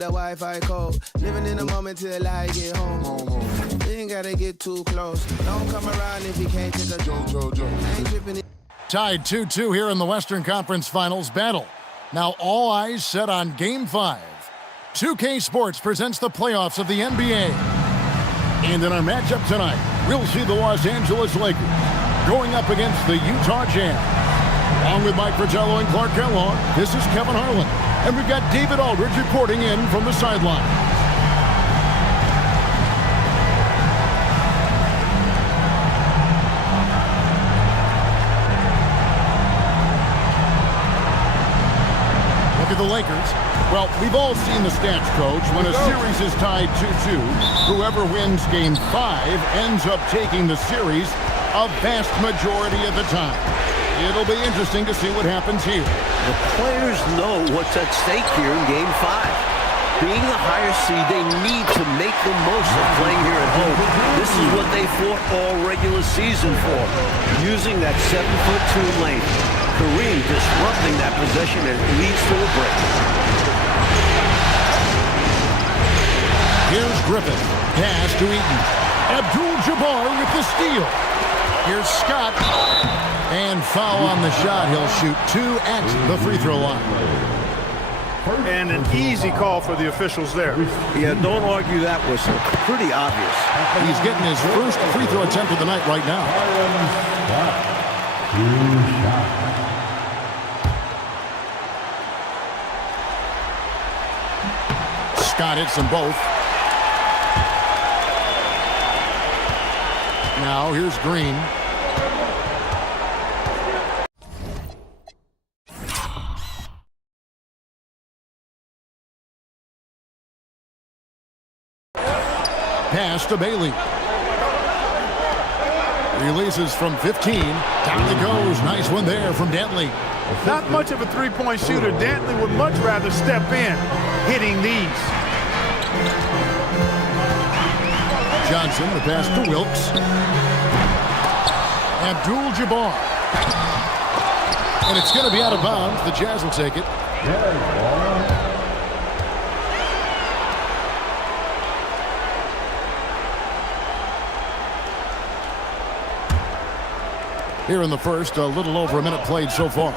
The Wi-Fi code, living in the moment till I get home. You ain't gotta get too close. Don't come around if you can't take a joke. I ain't tripping. Tied 2-2 here in the Western Conference Finals battle. Now all eyes set on Game 5. 2K Sports presents the playoffs of the NBA. And in our matchup tonight, we'll see the Los Angeles Lakers going up against the Utah Jazz. Along with Mike Fratello and Clark Kellogg, this is Kevin Harlan. And we've got David Aldridge reporting in from the sideline. Look at the Lakers. Well, we've all seen the stats, Coach. When a series is tied 2-2, whoever wins Game 5 ends up taking the series a vast majority of the time. It'll be interesting to see what happens here. The players know what's at stake here in Game 5. Being the higher seed, they need to make the most of playing here at home. This is what they fought all regular season for. Using that 7'2" length, Kareem disrupting that possession and it leads to a break. Here's Griffin. Pass to Eaton. Abdul-Jabbar with the steal. Here's Scott. And foul on the shot. He'll shoot 2 at the free throw line. And an easy call for the officials there. Yeah, don't argue that whistle. Pretty obvious. He's getting his first free throw attempt of the night right now. Scott hits them both. Now here's Green. Pass to Bailey. Releases from 15. Down it goes. Nice one there from Dantley. Not much of a three-point shooter. Dantley would much rather step in, hitting these. Johnson, the pass to Wilkes. Abdul-Jabbar. And it's going to be out of bounds. The Jazz will take it. Here in the first, a little over a minute played so far.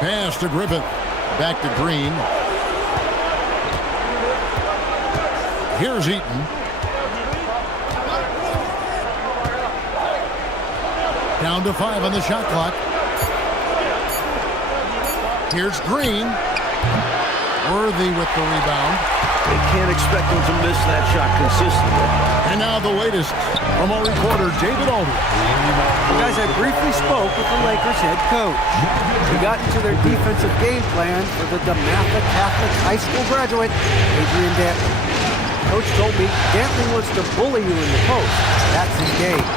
Pass to Griffin. Back to Green. Here's Eaton. Down to 5 on the shot clock. Here's Green. Worthy with the rebound. They can't expect him to miss that shot consistently. And now the latest from our reporter, David Aldridge. Guys, I briefly spoke with the Lakers head coach. We got into their defensive game plan for the DeMatha Catholic High School graduate, Adrian Dantley. Coach told me Dantley wants to bully you in the post. That's his game.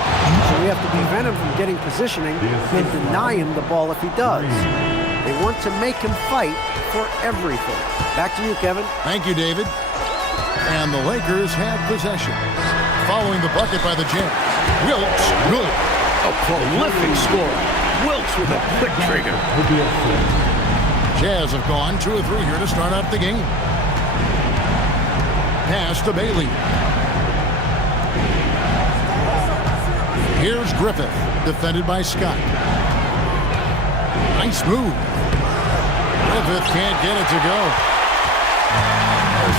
So we have to prevent him from getting positioning and deny him the ball if he does. They want to make him fight for everything. Back to you, Kevin. Thank you, David. And the Lakers have possession. Following the bucket by the Jazz. Wilkes, good. A prolific scorer. Wilkes with a quick trigger. Jazz have gone 2 of 3 here to start out the game. Pass to Bailey. Here's Griffith, defended by Scott. Nice move. Griffith can't get it to go.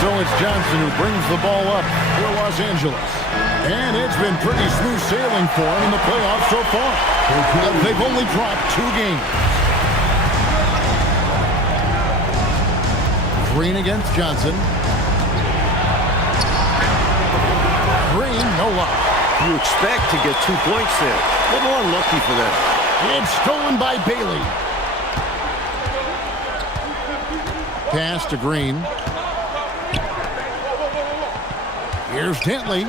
So it's Johnson who brings the ball up for Los Angeles. And it's been pretty smooth sailing for him in the playoffs so far. They've only dropped 2 games. Green against Johnson. Green, no luck. You expect to get 2 points there. A little unlucky for them. It's stolen by Bailey. Pass to Green. Here's Dantley.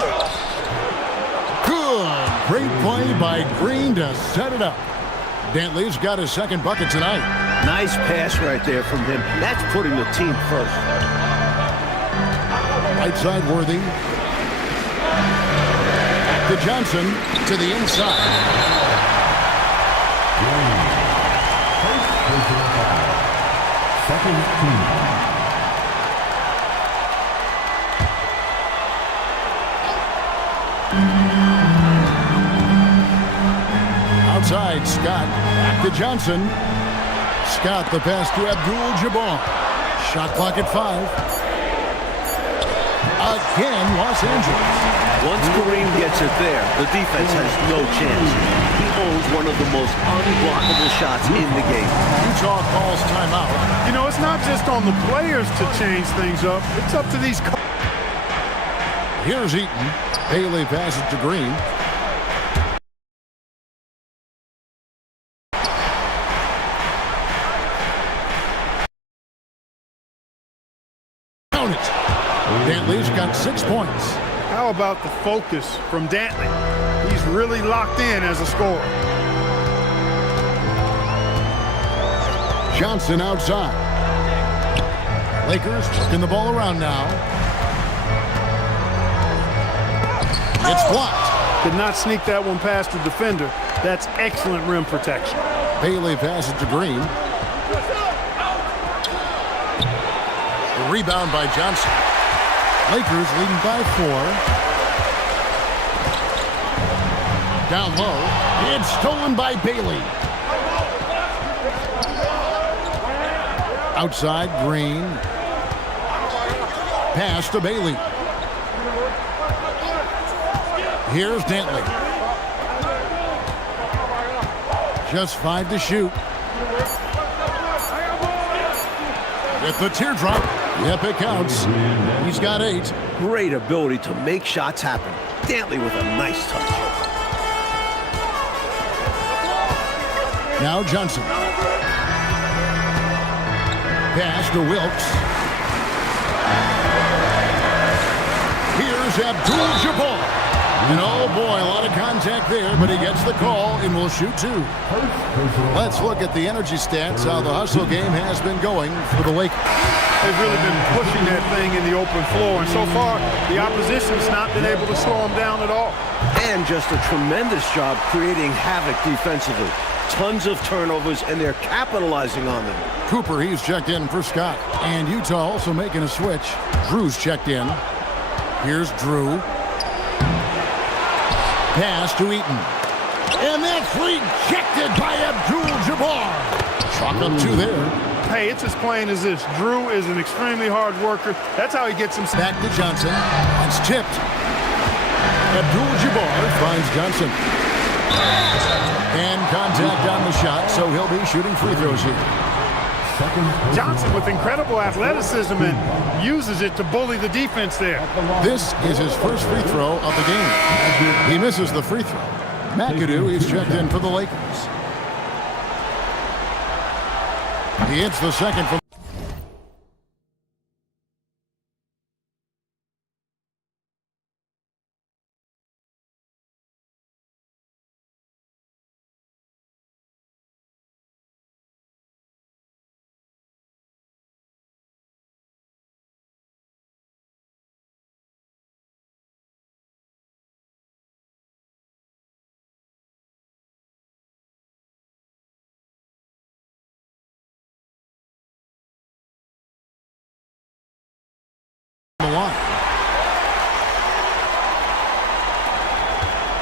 Good. Great play by Green to set it up. Dantley's got his second bucket tonight. Nice pass right there from him. That's putting the team first. Right side Worthy. To Johnson to the inside. Second team. Outside, Scott. Back to Johnson. Scott, the pass to Abdul-Jabbar. Shot clock at 5. Again, Los Angeles. Once Kareem gets it there, the defense has no chance. He owns one of the most unblockable shots in the game. Utah calls timeout. You know, it's not just on the players to change things up. It's up to these coaches. Here's Eaton. Bailey passes to Green. Count it. Dantley's got 6 points. How about the focus from Dantley? He's really locked in as a scorer. Johnson outside. Lakers working the ball around now. It's blocked. Did not sneak that one past the defender. That's excellent rim protection. Bailey passes to Green. The rebound by Johnson. Lakers leading by 4. Down low. It's stolen by Bailey. Outside, Green. Pass to Bailey. Here's Dantley. Just 5 to shoot. With the teardrop. Yep, it counts. He's got 8. Great ability to make shots happen. Dantley with a nice touch. Now Johnson. Pass to Wilkes. Here's Abdul-Jabbar. And oh boy, a lot of contact there, but he gets the call and will shoot 2. Let's look at the energy stats, how the hustle game has been going for the Lakers. They've really been pushing that thing in the open floor, and so far, the opposition's not been able to slow them down at all. And just a tremendous job creating havoc defensively. Tons of turnovers, and they're capitalizing on them. Cooper, he's checked in for Scott. And Utah also making a switch. Drew's checked in. Here's Drew. Pass to Eaton. And that's rejected by Abdul-Jabbar. Chalk up 2 there. Hey, it's as plain as this. Drew is an extremely hard worker. That's how he gets him. Back to Johnson. It's tipped. Abdul-Jabbar finds Johnson. And contact on the shot, so he'll be shooting free throws here. Johnson with incredible athleticism and uses it to bully the defense there. This is his first free throw of the game. He misses the free throw. McAdoo, he's checked in for the Lakers. He hits the second from the line.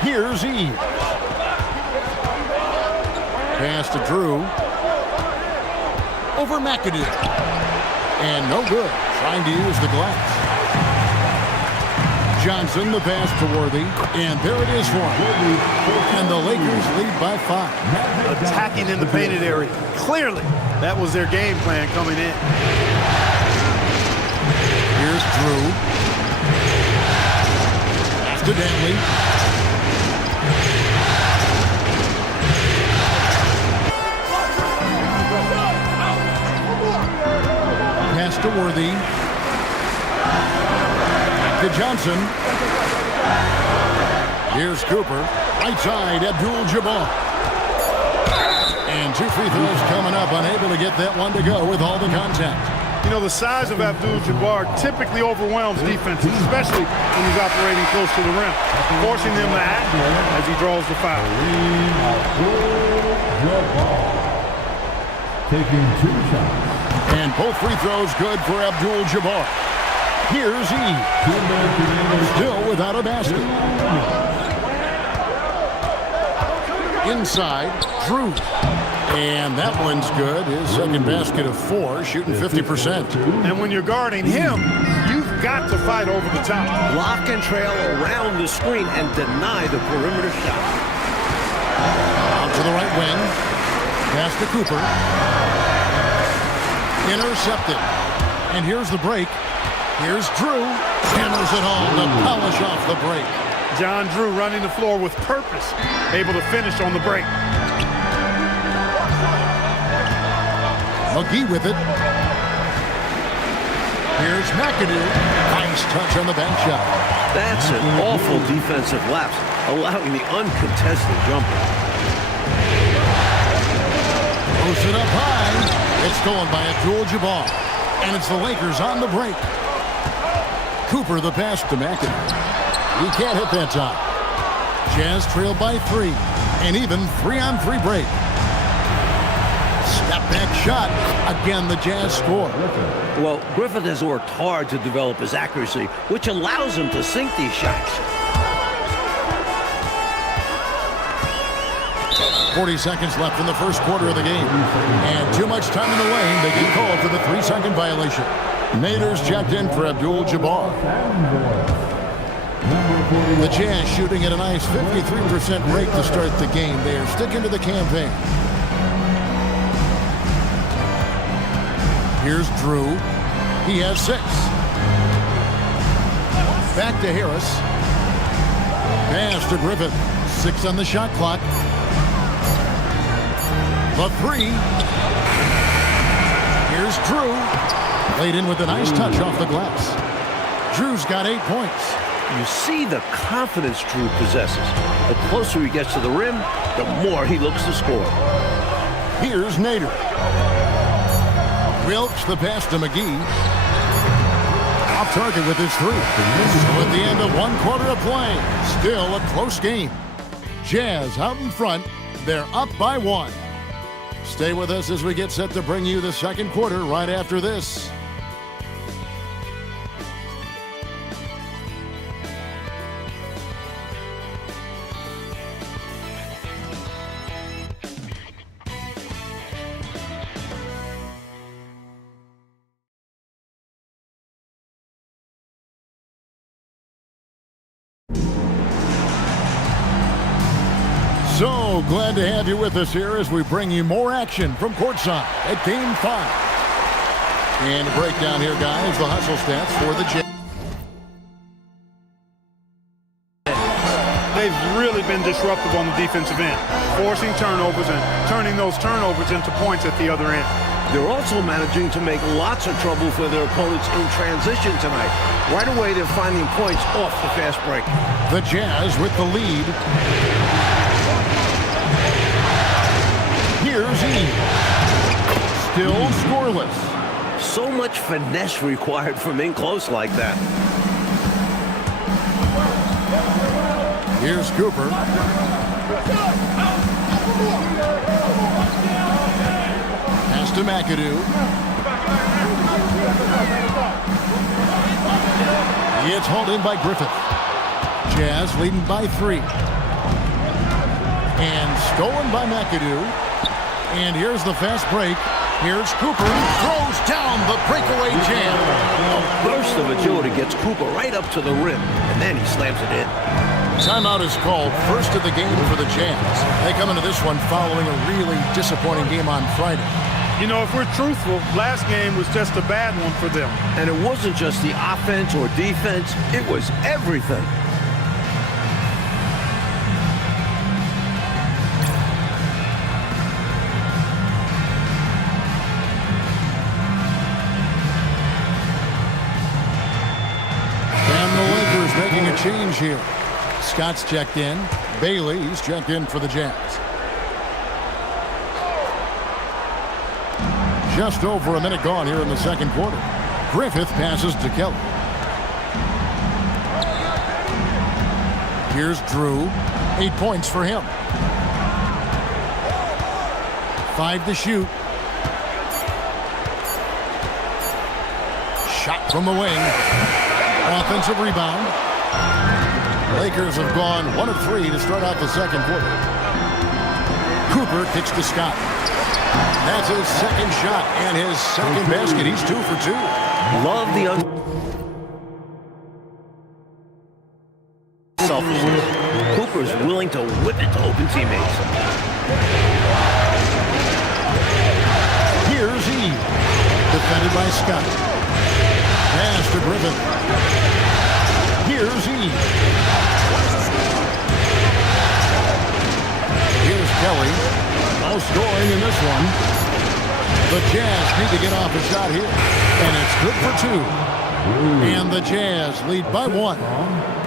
Here's Eve. Pass to Drew. Over McAdoo. And no good. Trying to use the glass. Johnson, the pass to Worthy. And there it is for him. And the Lakers lead by 5. Attacking in the painted area. Clearly, that was their game plan coming in. Here's Drew. Pass to Dantley. Pass to Worthy. Back to Johnson. Here's Cooper. Right side, Abdul-Jabbar. And 2 free throws coming up. Unable to get that one to go with all the contact. You know, the size of Abdul-Jabbar typically overwhelms defenses, especially when he's operating close to the rim, forcing them to act as he draws the foul. Abdul-Jabbar taking 2 shots. And both free throws good for Abdul-Jabbar. Here's E. Still without a basket. Inside, Drew. And that one's good. His second basket of 4, shooting 50%. And when you're guarding him, you've got to fight over the top. Block and trail around the screen and deny the perimeter shot. Out to the right wing. Pass to Cooper. Intercepted. And here's the break. Here's Drew. Hammers it home to polish off the break. John Drew running the floor with purpose, able to finish on the break. McGee with it. Here's McAdoo. Nice touch on the back shot. That's an awful defensive lapse, allowing the uncontested jumper. Posts it up high. It's stolen by Abdul-Jabbar. And it's the Lakers on the break. Cooper the pass to McAdoo. He can't hit that time. Jazz trail by 3. And even 3-on-3 break. Step back shot. Again, the Jazz score. Well, Griffith has worked hard to develop his accuracy, which allows him to sink these shots. 40 seconds left in the first quarter of the game. And too much time in the lane. They get called for the 3-second violation. Nader's checked in for Abdul-Jabbar. The Jazz shooting at a nice 53% rate to start the game. They are sticking to the campaign. Here's Drew. He has 6. Back to Harris. Pass to Griffith. 6 on the shot clock. The 3. Here's Drew. Laid in with a nice touch off the glass. Drew's got 8 points. You see the confidence Drew possesses. The closer he gets to the rim, the more he looks to score. Here's Nader. Wilkes the pass to McGee. Off target with his 3. So at the end of 1 quarter of play, still a close game. Jazz out in front. They're up by 1. Stay with us as we get set to bring you the second quarter right after this. So glad to have you with us here as we bring you more action from courtside at Game 5. And a breakdown here, guys, the hustle stats for the Jazz. They've really been disruptive on the defensive end, forcing turnovers and turning those turnovers into points at the other end. They're also managing to make lots of trouble for their opponents in transition tonight. Right away, they're finding points off the fast break. The Jazz with the lead. Here's E. Still scoreless. So much finesse required from in close like that. Here's Cooper. Pass to McAdoo. It's hauled in by Griffith. Jazz leading by 3. And stolen by McAdoo. And here's the fast break. Here's Cooper. Throws down the breakaway jam. A burst of agility gets Cooper right up to the rim, and then he slams it in. Timeout is called, first of the game for the Jazz. They come into this one following a really disappointing game on Friday. You know, if we're truthful, last game was just a bad one for them. And it wasn't just the offense or defense, it was everything. Making a change here. Scott's checked in. Bailey's checked in for the Jazz. Just over a minute gone here in the second quarter. Griffith passes to Kelly. Here's Drew. 8 points for him. 5 to shoot. Shot from the wing. Offensive rebound. Lakers have gone 1 of 3 to start out the second quarter. Cooper kicks to Scott. That's his second shot and his second basket. He's 2 for 2. Love the unselfishness. Cooper's willing to whip it to open teammates. Here's E. Defended by Scott. Pass to Griffin. Here's E. Here's Kelly. No scoring in this one. The Jazz need to get off a shot here. And it's good for 2. And the Jazz lead by 1.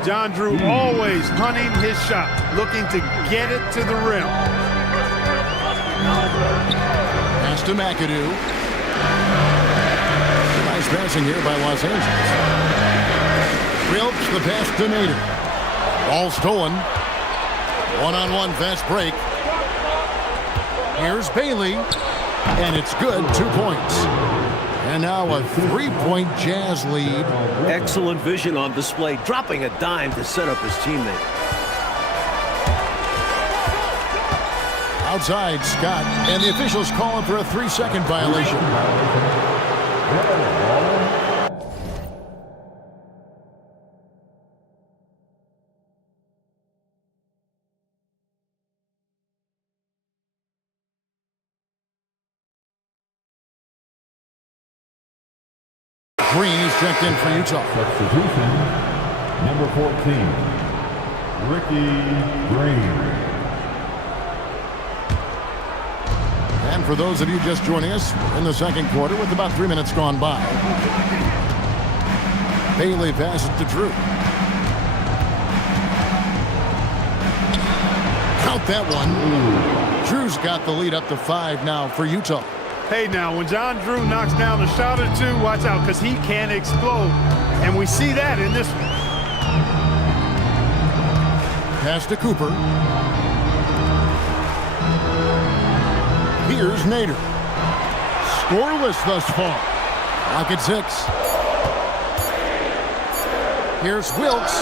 John Drew always hunting his shot, looking to get it to the rim. Pass to McAdoo. Nice passing here by Los Angeles. Phillips the pass to Nader. Ball stolen. One-on-one fast break. Here's Bailey. And it's good. 2 points. And now a 3-point Jazz lead. Excellent vision on display, dropping a dime to set up his teammate. Outside, Scott. And the officials calling for a 3-second violation. Green is checked in for Utah. Substitution, number 14, Ricky Green. And for those of you just joining us, we're in the second quarter with about 3 minutes gone by. Bailey passes to Drew. Count that one. Drew's got the lead up to 5 now for Utah. Hey, now, when John Drew knocks down a shot or two, watch out, because he can explode. And we see that in this one. Pass to Cooper. Here's Nader. Scoreless thus far. Clock at 6. Here's Wilkes.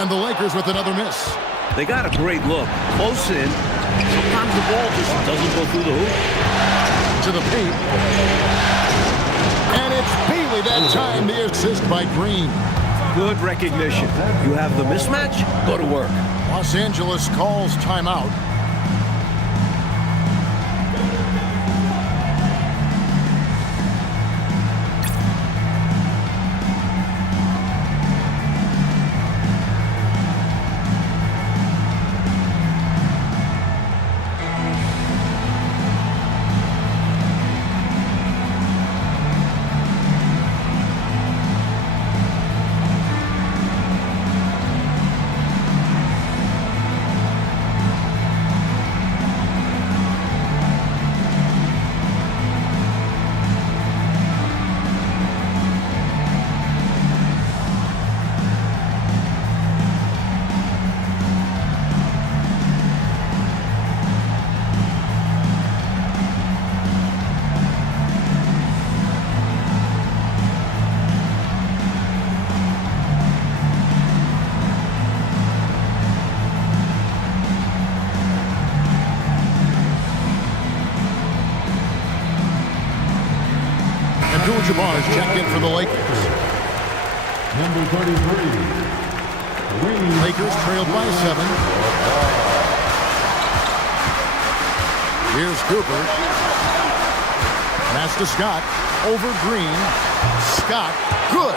And the Lakers with another miss. They got a great look. Close in. Sometimes the ball just doesn't go through the hoop. To the paint. And it's Bailey that time, the assist by Green. Good recognition. You have the mismatch, go to work. Los Angeles calls timeout. Abdul-Jabbar is checked in for the Lakers. Number 33, Green. Lakers trailed by 7. Here's Cooper. Pass to Scott. Over Green. Scott. Good.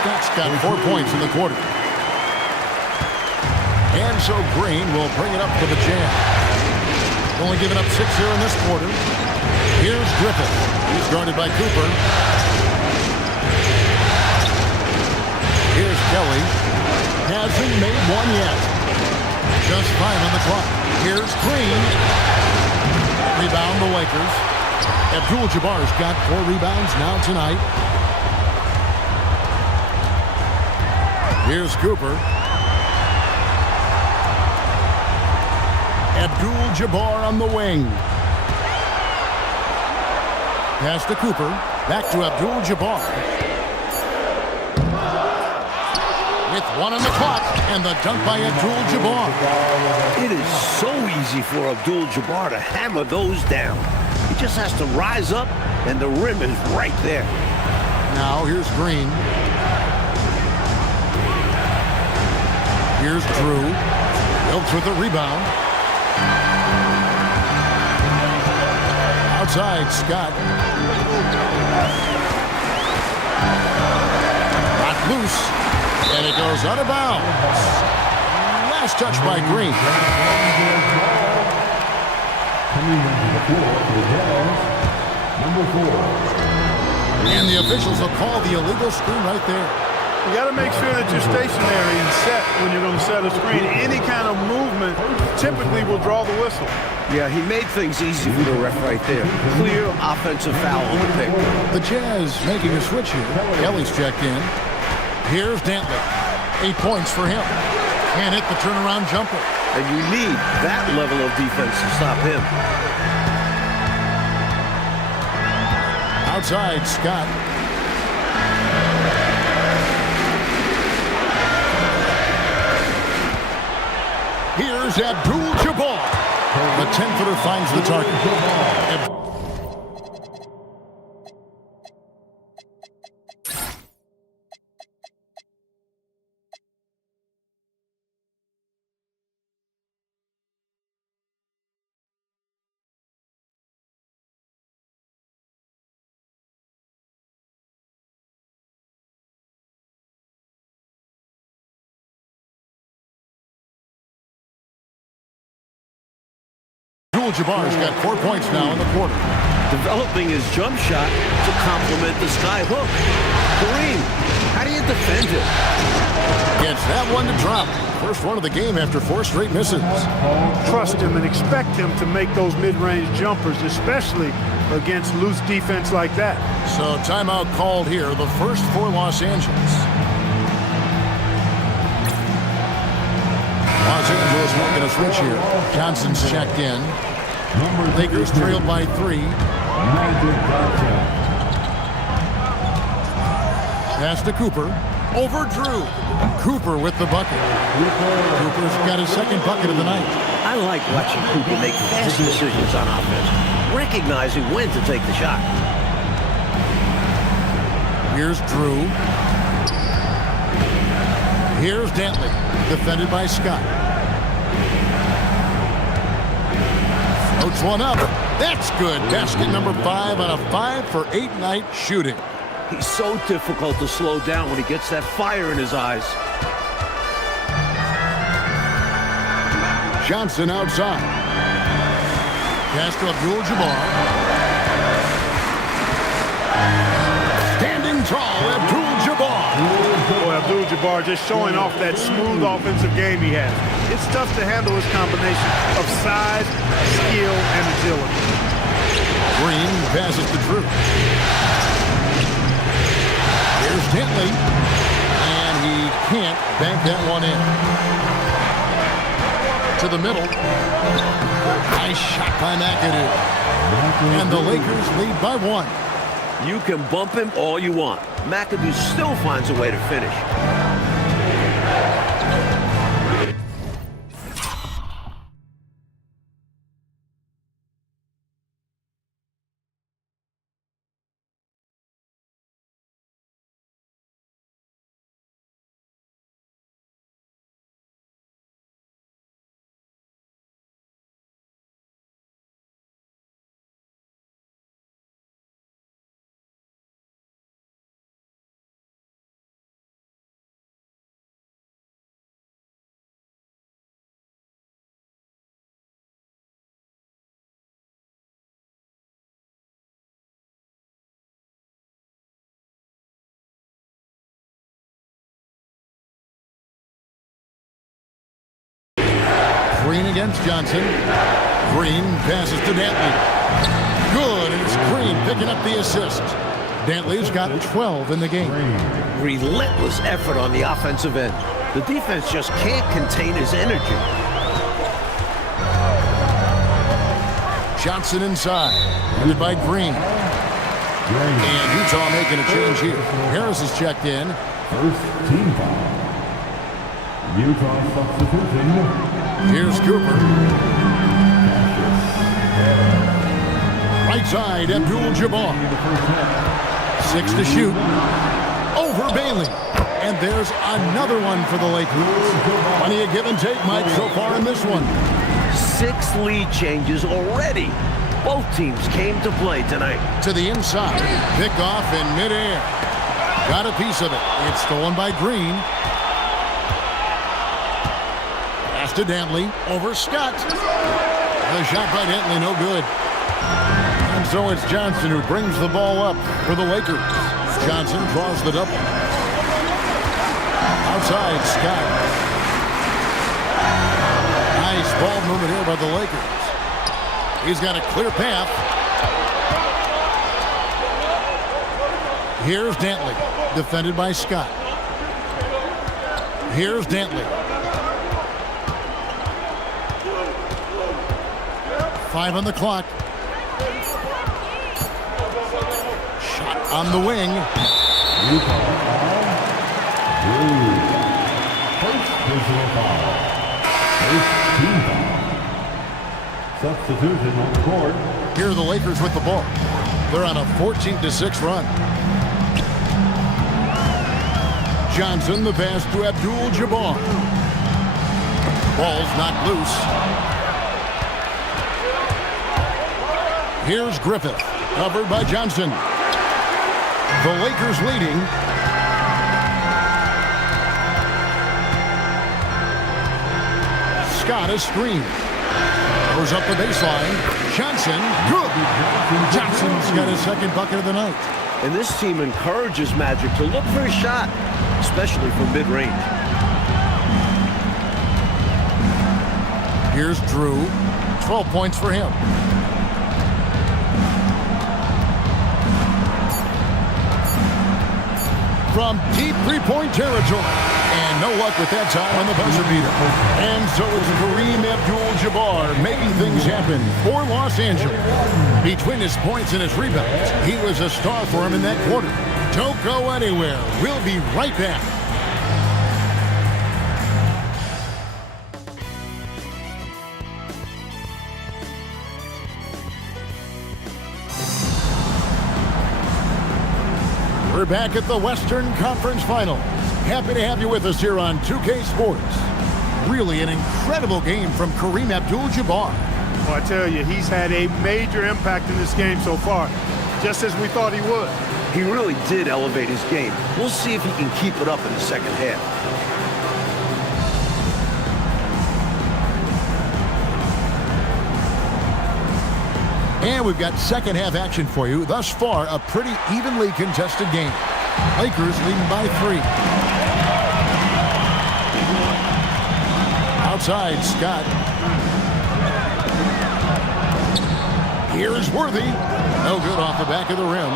Scott's got 4 points in the quarter. And so Green will bring it up for the Jazz. Only giving up 6 here in this quarter. Here's Griffin. He's guarded by Cooper. Here's Kelly. Hasn't made one yet. Just 5 on the clock. Here's Green. Rebound the Lakers. Abdul-Jabbar's got 4 rebounds now tonight. Here's Cooper. Abdul-Jabbar on the wing. Pass to Cooper. Back to Abdul-Jabbar. With one on the clock, and the dunk by Abdul-Jabbar. It is so easy for Abdul-Jabbar to hammer those down. He just has to rise up, and the rim is right there. Now here's Green. Here's Drew. Wilkes with the rebound. Outside, Scott. Not loose. And it goes out of bounds. Last touch by Green. Coming onto the floor for the Jazz, number 4. And the officials will call the illegal screen right there. You got to make sure that you're stationary and set when you're going to set a screen. Any kind of movement typically will draw the whistle. Yeah, he made things easy for the ref right there. Clear offensive foul on the pick. The Jazz making a switch here. Kelly's checked in. Here's Dantley. 8 points for him. And hit the turnaround jumper. And you need that level of defense to stop him. Outside, Scott. Here's Abdul-Jabbar. The 10-footer finds the target. Abdul-Jabbar's got 4 points now in the quarter. Developing his jump shot to complement the sky hook. Kareem, how do you defend it? Gets that one to drop. First one of the game after 4 straight misses. Trust him and expect him to make those mid-range jumpers, especially against loose defense like that. So timeout called here, the first for Los Angeles. Los Angeles making a switch here. Johnson's checked in. Lakers trailed by 3. Pass to Cooper. Over Drew. Cooper with the bucket. Cooper's got his second bucket of the night. I like watching Cooper make fast decisions on offense, recognizing when to take the shot. Here's Drew. Here's Dantley, defended by Scott. Floats one up. That's good. Basket number 5 on a 5 for 8 night shooting. He's so difficult to slow down when he gets that fire in his eyes. Johnson outside. Pass to Abdul-Jabbar. Standing tall, Abdul-Jabbar. Boy, Abdul-Jabbar just showing off that smooth offensive game he has. It's tough to handle his combination of size, skill, and agility. Green passes to Drew. Here's Dantley. And he can't bank that one in. To the middle. Nice shot by McAdoo. And the Lakers lead by 1. You can bump him all you want. McAdoo still finds a way to finish. Green against Johnson. Green passes to Dantley. Good, and it's Green picking up the assist. Dantley's got 12 in the game. Relentless effort on the offensive end. The defense just can't contain his energy. Johnson inside. Headed by Green. And Utah making a change here. Harris is checked in. First team foul. Utah substitution. Here's Cooper. Right side, Abdul-Jabbar. 6 to shoot. Over Bailey. And there's another one for the Lakers. Plenty of give and take, Mike, so far in this one. 6 lead changes already. Both teams came to play tonight. To the inside. Pickoff in midair. Got a piece of it. It's stolen by Green. Pass to Dantley. Over Scott. The shot by Dantley, no good. And so it's Johnson who brings the ball up for the Lakers. Johnson draws the double. Outside, Scott. Nice ball movement here by the Lakers. He's got a clear path. Here's Dantley, defended by Scott. Here's Dantley. 5 on the clock. Shot on the wing. First personal foul. First team foul. Substitution on the court. Here are the Lakers with the ball. They're on a 14-6 run. Johnson, the pass to Abdul-Jabbar. Ball's knocked loose. Here's Griffith, covered by Johnson. The Lakers leading. Scott is screened. Goes up the baseline. Johnson, good. Johnson's got his second bucket of the night. And this team encourages Magic to look for a shot, especially from mid-range. Here's Drew. 12 points for him. From deep three-point territory. And no luck with that time on the buzzer beater. And so it's Kareem Abdul-Jabbar making things happen for Los Angeles. Between his points and his rebounds, he was a star for him in that quarter. Don't go anywhere. We'll be right back. We're back at the Western Conference Finals. Happy to have you with us here on 2K Sports. Really an incredible game from Kareem Abdul-Jabbar. Well, I tell you, he's had a major impact in this game so far, just as we thought he would. He really did elevate his game. We'll see if he can keep it up in the second half. And we've got second half action for you. Thus far, a pretty evenly contested game. Lakers leading by 3. Outside, Scott. Here's Worthy. No good off the back of the rim.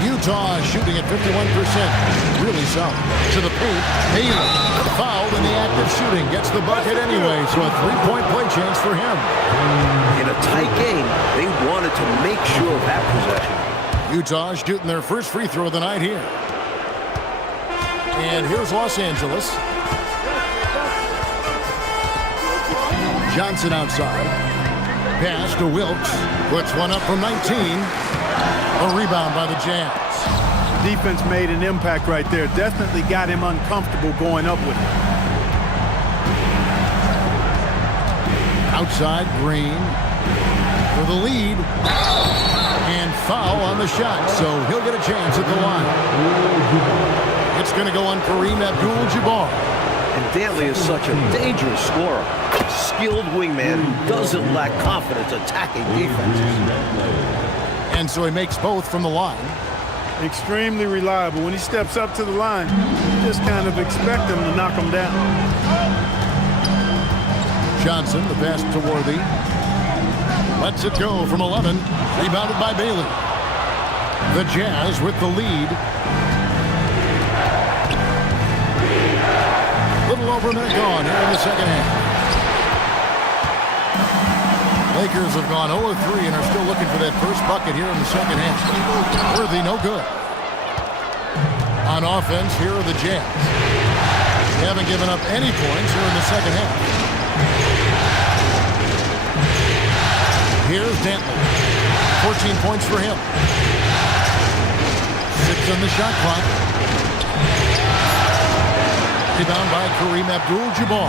Utah shooting at 51%. Really solid. To the paint. Bailey fouled in the act of shooting. Gets the bucket anyway, so a 3-point play chance for him. In a tight game, they wanted to make sure of that possession. Utah shooting their first free throw of the night here. And here's Los Angeles. Johnson outside. Pass to Wilkes. Puts one up from 19. A rebound by the Jazz. Defense made an impact right there. Definitely got him uncomfortable going up with it. Outside, Green for the lead. And foul on the shot, so he'll get a chance at the line. It's going to go on Kareem Abdul-Jabbar. And Dantley is such a dangerous scorer. A skilled wingman who doesn't lack confidence attacking defenses. And so he makes both from the line. Extremely reliable. When he steps up to the line, you just kind of expect him to knock him down. Johnson, the pass to Worthy. Lets it go from 11. Rebounded by Bailey. The Jazz with the lead. Little over a minute gone here in the second half. Lakers have gone 0 of 3 and are still looking for that first bucket here in the second half. Worthy, no good. On offense, here are the Jazz. They haven't given up any points here in the second half. Here's Dantley. 14 points for him. 6 on the shot clock. Rebound by Kareem Abdul-Jabbar.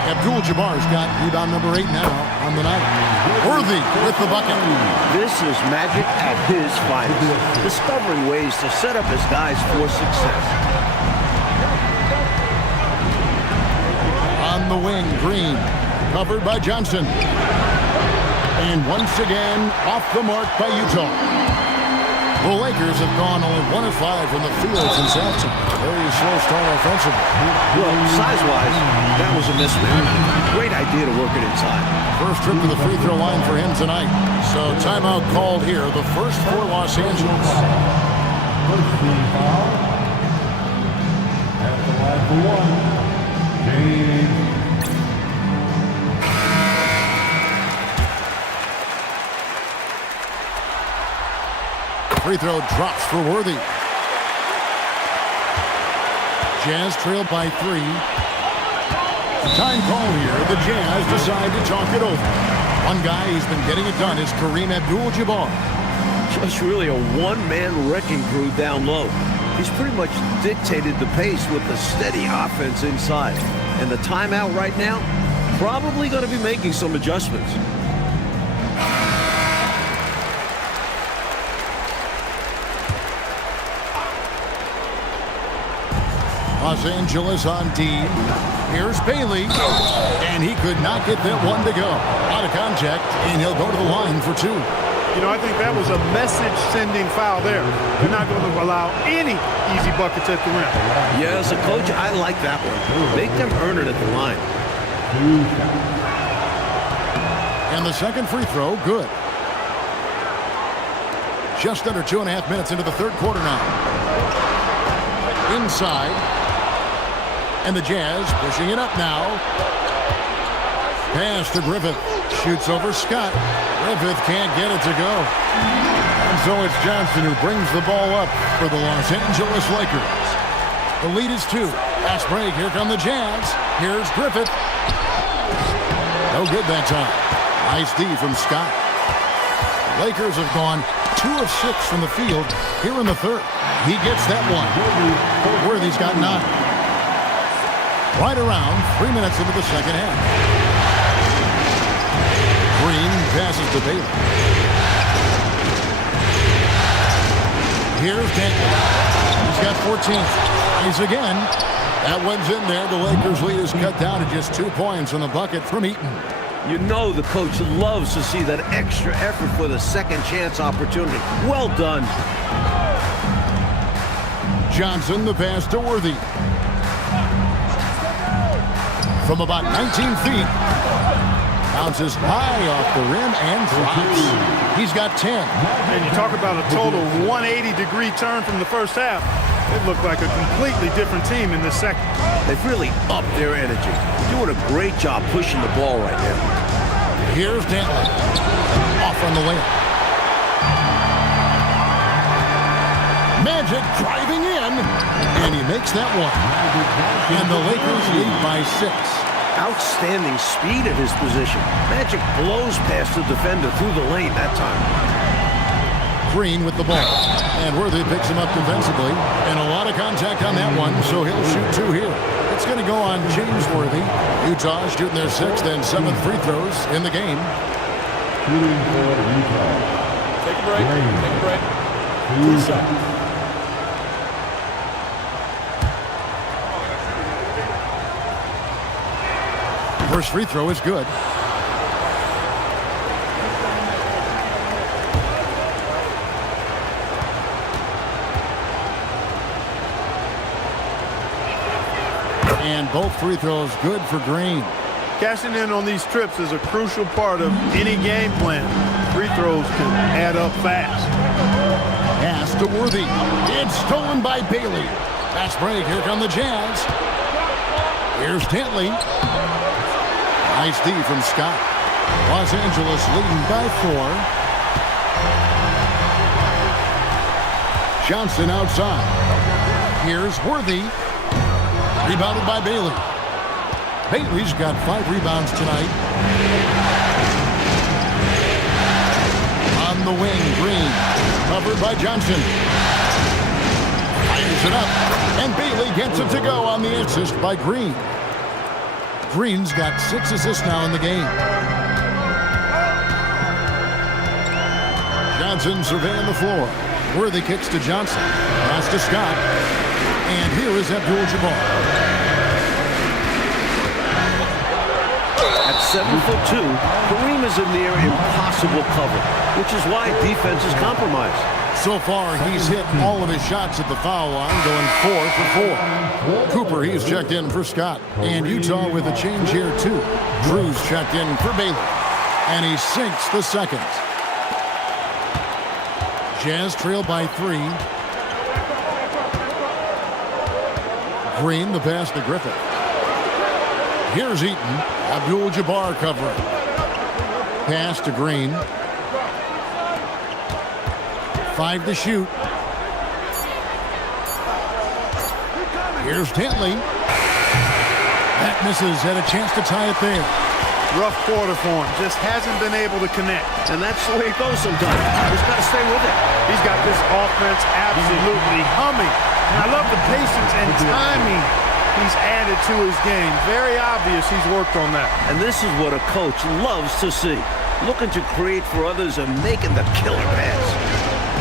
Abdul-Jabbar's got rebound number 8 now on the night. Worthy with the bucket. This is Magic at his finest, discovering ways to set up his guys for success. On the wing, Green, covered by Johnson. And once again, off the mark by Utah. The Lakers have gone only 1 of 5 from the field since halftime. Very slow start offensively. Well, size-wise, that was a mismatch. Great idea to work it inside. First trip to the free throw line for him tonight. So timeout called here, the first for Los Angeles. First team foul. At the line for one, James. Free throw drops for Worthy. Jazz trailed by 3. Time call here. The Jazz decide to talk it over. One guy who's been getting it done is Kareem Abdul-Jabbar. Just really a one-man wrecking crew down low. He's pretty much dictated the pace with a steady offense inside. And the timeout right now, probably going to be making some adjustments. Los Angeles on D. Here's Bailey. And he could not get that one to go. Out of contact, and he'll go to the line for 2. You know, I think that was a message-sending foul there. You're not going to allow any easy buckets at the rim. Yeah, as a coach, I like that one. Make them earn it at the line. And the second free throw, good. Just under 2.5 minutes into the third quarter now. Inside. And the Jazz pushing it up now. Pass to Griffith. Shoots over Scott. Griffith can't get it to go. And so it's Johnson who brings the ball up for the Los Angeles Lakers. The lead is 2. Fast break. Here come the Jazz. Here's Griffith. No good that time. Nice D from Scott. The Lakers have gone 2 of 6 from the field here in the third. He gets that one. Worthy's got 9. Right around 3 minutes into the second half. Green passes to Bailey. Here's Dantley. He's got 14. He's again. That one's in there. The Lakers lead is cut down to just 2 points on the bucket from Eaton. You know the coach loves to see that extra effort for the second chance opportunity. Well done. Johnson, the pass to Worthy. From about 19 feet. Bounces high off the rim and drops. He's got 10. And you talk about a total 180-degree turn from the first half. It looked like a completely different team in the second. They've really upped their energy. Doing a great job pushing the ball right now. Here's Dantley. Off on the layup. Magic driving in. And he makes that one. And the Lakers lead by 6. Outstanding speed at his position. Magic blows past the defender through the lane that time. Green with the ball. And Worthy picks him up defensively. And a lot of contact on that one, so he'll shoot 2 here. It's going to go on James Worthy. Utah shooting their 6th and 7th free throws in the game. Shooting for Utah. Take a break. Take a break. 2 seconds. First free throw is good. And both free throws good for Green. Cashing in on these trips is a crucial part of any game plan. Free throws can add up fast. Pass to Worthy. It's stolen by Bailey. Fast break. Here come the Jazz. Here's Dantley. Nice D from Scott. Los Angeles leading by 4. Johnson outside. Here's Worthy. Rebounded by Bailey. Bailey's got 5 rebounds tonight. On the wing, Green. Covered by Johnson. Fires it up. And Bailey gets it to go on the assist by Green. Green's got 6 assists now in the game. Johnson surveying the floor. Worthy kicks to Johnson. Pass to Scott. And here is Abdul-Jabbar. At 7'2", Kareem is in near impossible cover, which is why defense is compromised. So far, he's hit all of his shots at the foul line, going 4 for 4. Cooper, he's checked in for Scott. And Utah with a change here, too. Drew's checked in for Bailey. And he sinks the second. Jazz trail by 3. Green, the pass to Griffith. Here's Eaton. Abdul-Jabbar covering. Pass to Green. 5 to shoot. Here's Dantley. That misses. Had a chance to tie it there. Rough quarter for him. Just hasn't been able to connect. And that's the way it goes sometimes. Just got to stay with it. He's got this offense absolutely humming. And I love the patience and timing he's added to his game. Very obvious he's worked on that. And this is what a coach loves to see. Looking to create for others and making the killer pass.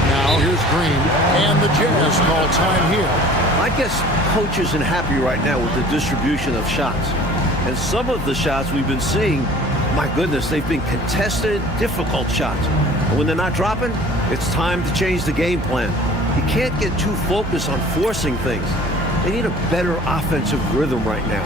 Now here's Green. And the Jazz call time here. I guess coach isn't happy right now with the distribution of shots. And some of the shots we've been seeing, my goodness, they've been contested, difficult shots. And when they're not dropping, it's time to change the game plan. You can't get too focused on forcing things. They need a better offensive rhythm right now.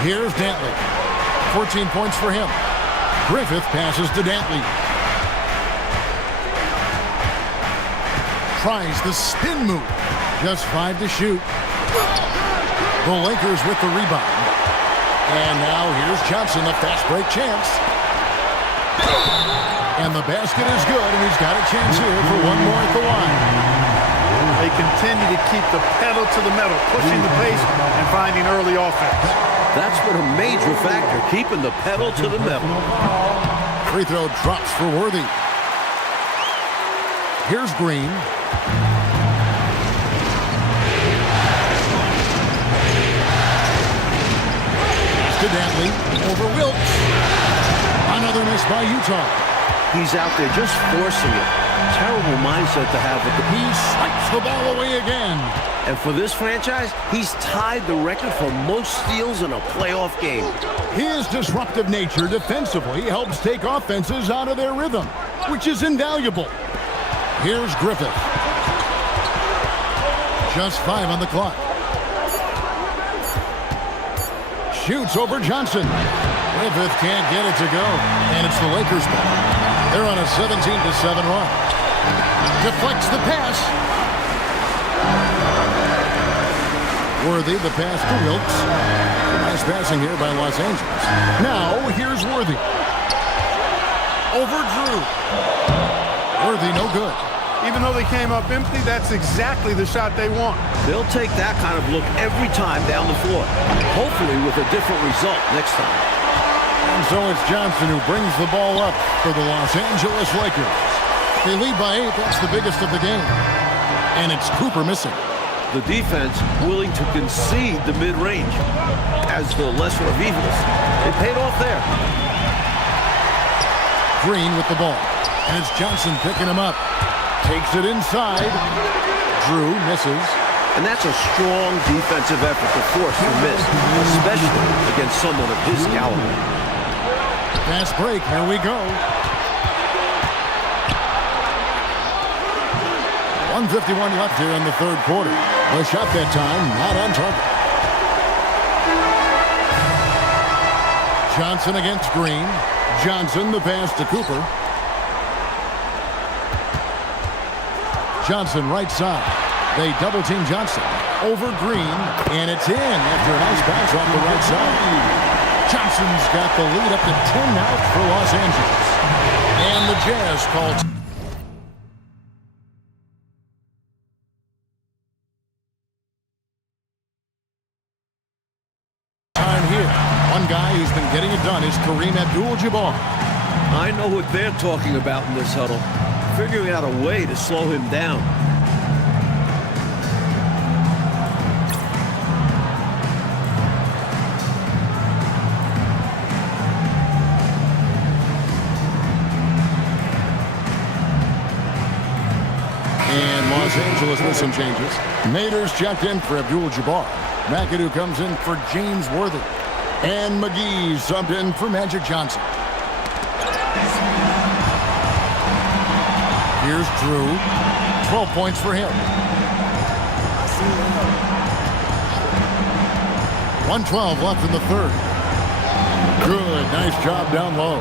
Here's Dantley. 14 points for him. Griffith passes to Dantley. Tries the spin move. Just 5 to shoot. The Lakers with the rebound. And now here's Johnson, the fast break chance. And the basket is good, and he's got a chance here for one more at the line. They continue to keep the pedal to the metal, pushing the pace and finding early offense. That's been a major factor, keeping the pedal to the metal. Free throw drops for Worthy. Here's Green. Pass to Dantley. Over Wilkes. Another miss by Utah. He's out there just forcing it. Terrible mindset to have with the He swipes the ball away again. And for this franchise, he's tied the record for most steals in a playoff game. His disruptive nature defensively helps take offenses out of their rhythm, which is invaluable. Here's Griffith. Just 5 on the clock. Shoots over Johnson. Griffith can't get it to go, and it's the Lakers' ball. They're on a 17-7 run. Deflects the pass. Worthy, the pass to Wilkes. Nice passing here by Los Angeles. Now, here's Worthy. Over Drew. Worthy, no good. Even though they came up empty, that's exactly the shot they want. They'll take that kind of look every time down the floor. Hopefully with a different result next time. And so it's Johnson who brings the ball up for the Los Angeles Lakers. They lead by 8. That's the biggest of the game. And it's Cooper missing. The defense willing to concede the mid-range as the lesser of evils. It paid off there. Green with the ball. And it's Johnson picking him up. Takes it inside. Drew misses. And that's a strong defensive effort to force the miss, especially against someone of his caliber. Fast break. Here we go. 1:51 left here in the third quarter. The shot that time not on target. Johnson against Green. Johnson, the pass to Cooper. Johnson right side. They double team Johnson. Over Green, and it's in after a nice pass off the right side. Johnson's got the lead up to 10 now for Los Angeles. And the Jazz called time here. One guy who's been getting it done is Kareem Abdul-Jabbar. I know what they're talking about in this huddle. Figuring out a way to slow him down. And Los Angeles with some changes. Mader's checked in for Abdul-Jabbar. McAdoo comes in for James Worthy. And McGee subbed in for Magic Johnson. Here's Drew. 12 points for him. 1:12 left in the third. Good. Nice job down low.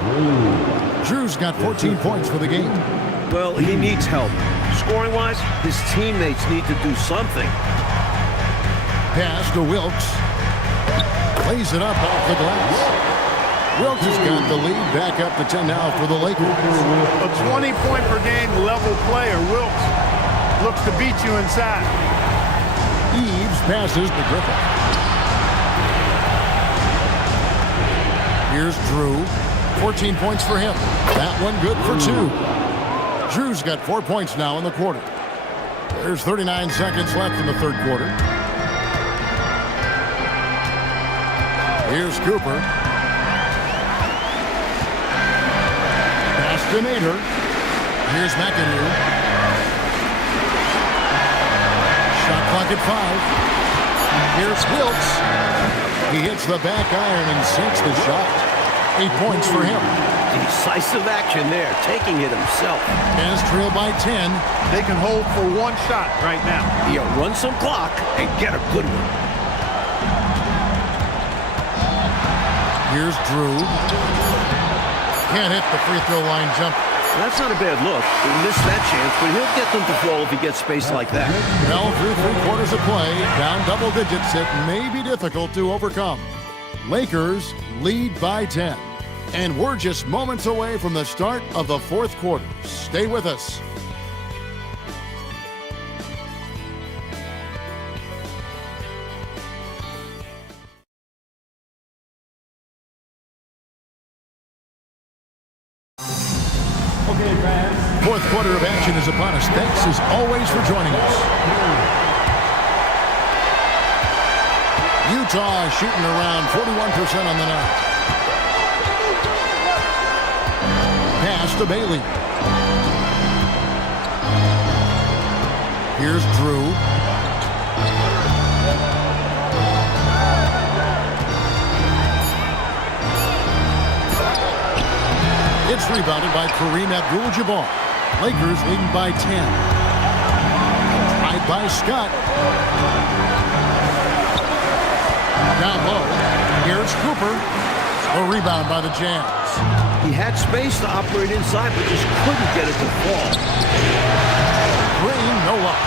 Drew's got 14 points for the game. Well, he needs help. Scoring-wise, his teammates need to do something. Pass to Wilkes. Lays it up off the glass. Wilkes has got the lead back up to 10 now for the Lakers. A 20-point-per-game level player. Wilkes looks to beat you inside. Eves passes to Griffin. Here's Drew. 14 points for him. That one good for 2. Drew's got 4 points now in the quarter. There's 39 seconds left in the third quarter. Here's Cooper. Pass to Nader. Here's McAdoo. Shot clock at 5. Here's Wilkes. He hits the back iron and sinks the shot. 8 points for him. Decisive action there, taking it himself. As trailed by 10. They can hold for one shot right now. You run some clock and get a good one. Here's Drew. Can't hit the free throw line jump. That's not a bad look. He missed that chance, but he'll get them to fall if he gets space like that. Well, through 3/4 of play, down double digits, it may be difficult to overcome. Lakers lead by 10. And we're just moments away from the start of the fourth quarter. Stay with us. Fourth quarter of action is upon us. Thanks as always for joining us. Utah shooting around 41% on the night. Pass to Bailey. Here's Drew. It's rebounded by Kareem Abdul-Jabbar. Lakers leading by 10. Tied by Scott. Down low. Here's Cooper. A rebound by the Jazz. He had space to operate inside, but just couldn't get it to fall. Green, no luck.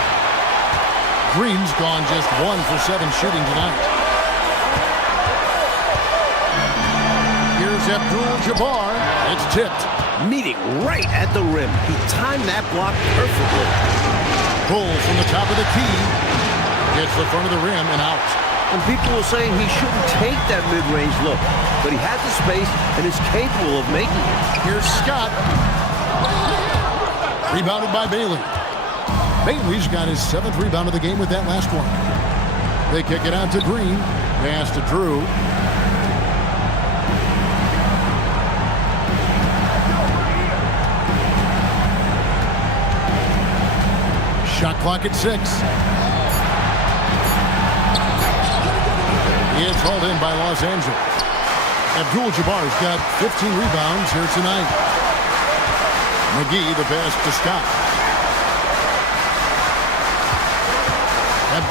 Green's gone just 1 for 7 shooting tonight. Here's Abdul-Jabbar. It's tipped. Meeting right at the rim. He timed that block perfectly. Pull from the top of the key. Gets the front of the rim and out. And people were saying he shouldn't take that mid-range look, but he had the space and is capable of making it. Here's Scott. Rebounded by Bailey. Bailey's got his 7th rebound of the game with that last one. They kick it out to Green. Pass to Drew. Shot clock at 6. It's hauled in by Los Angeles. Abdul-Jabbar's got 15 rebounds here tonight. McGee the pass to Scott.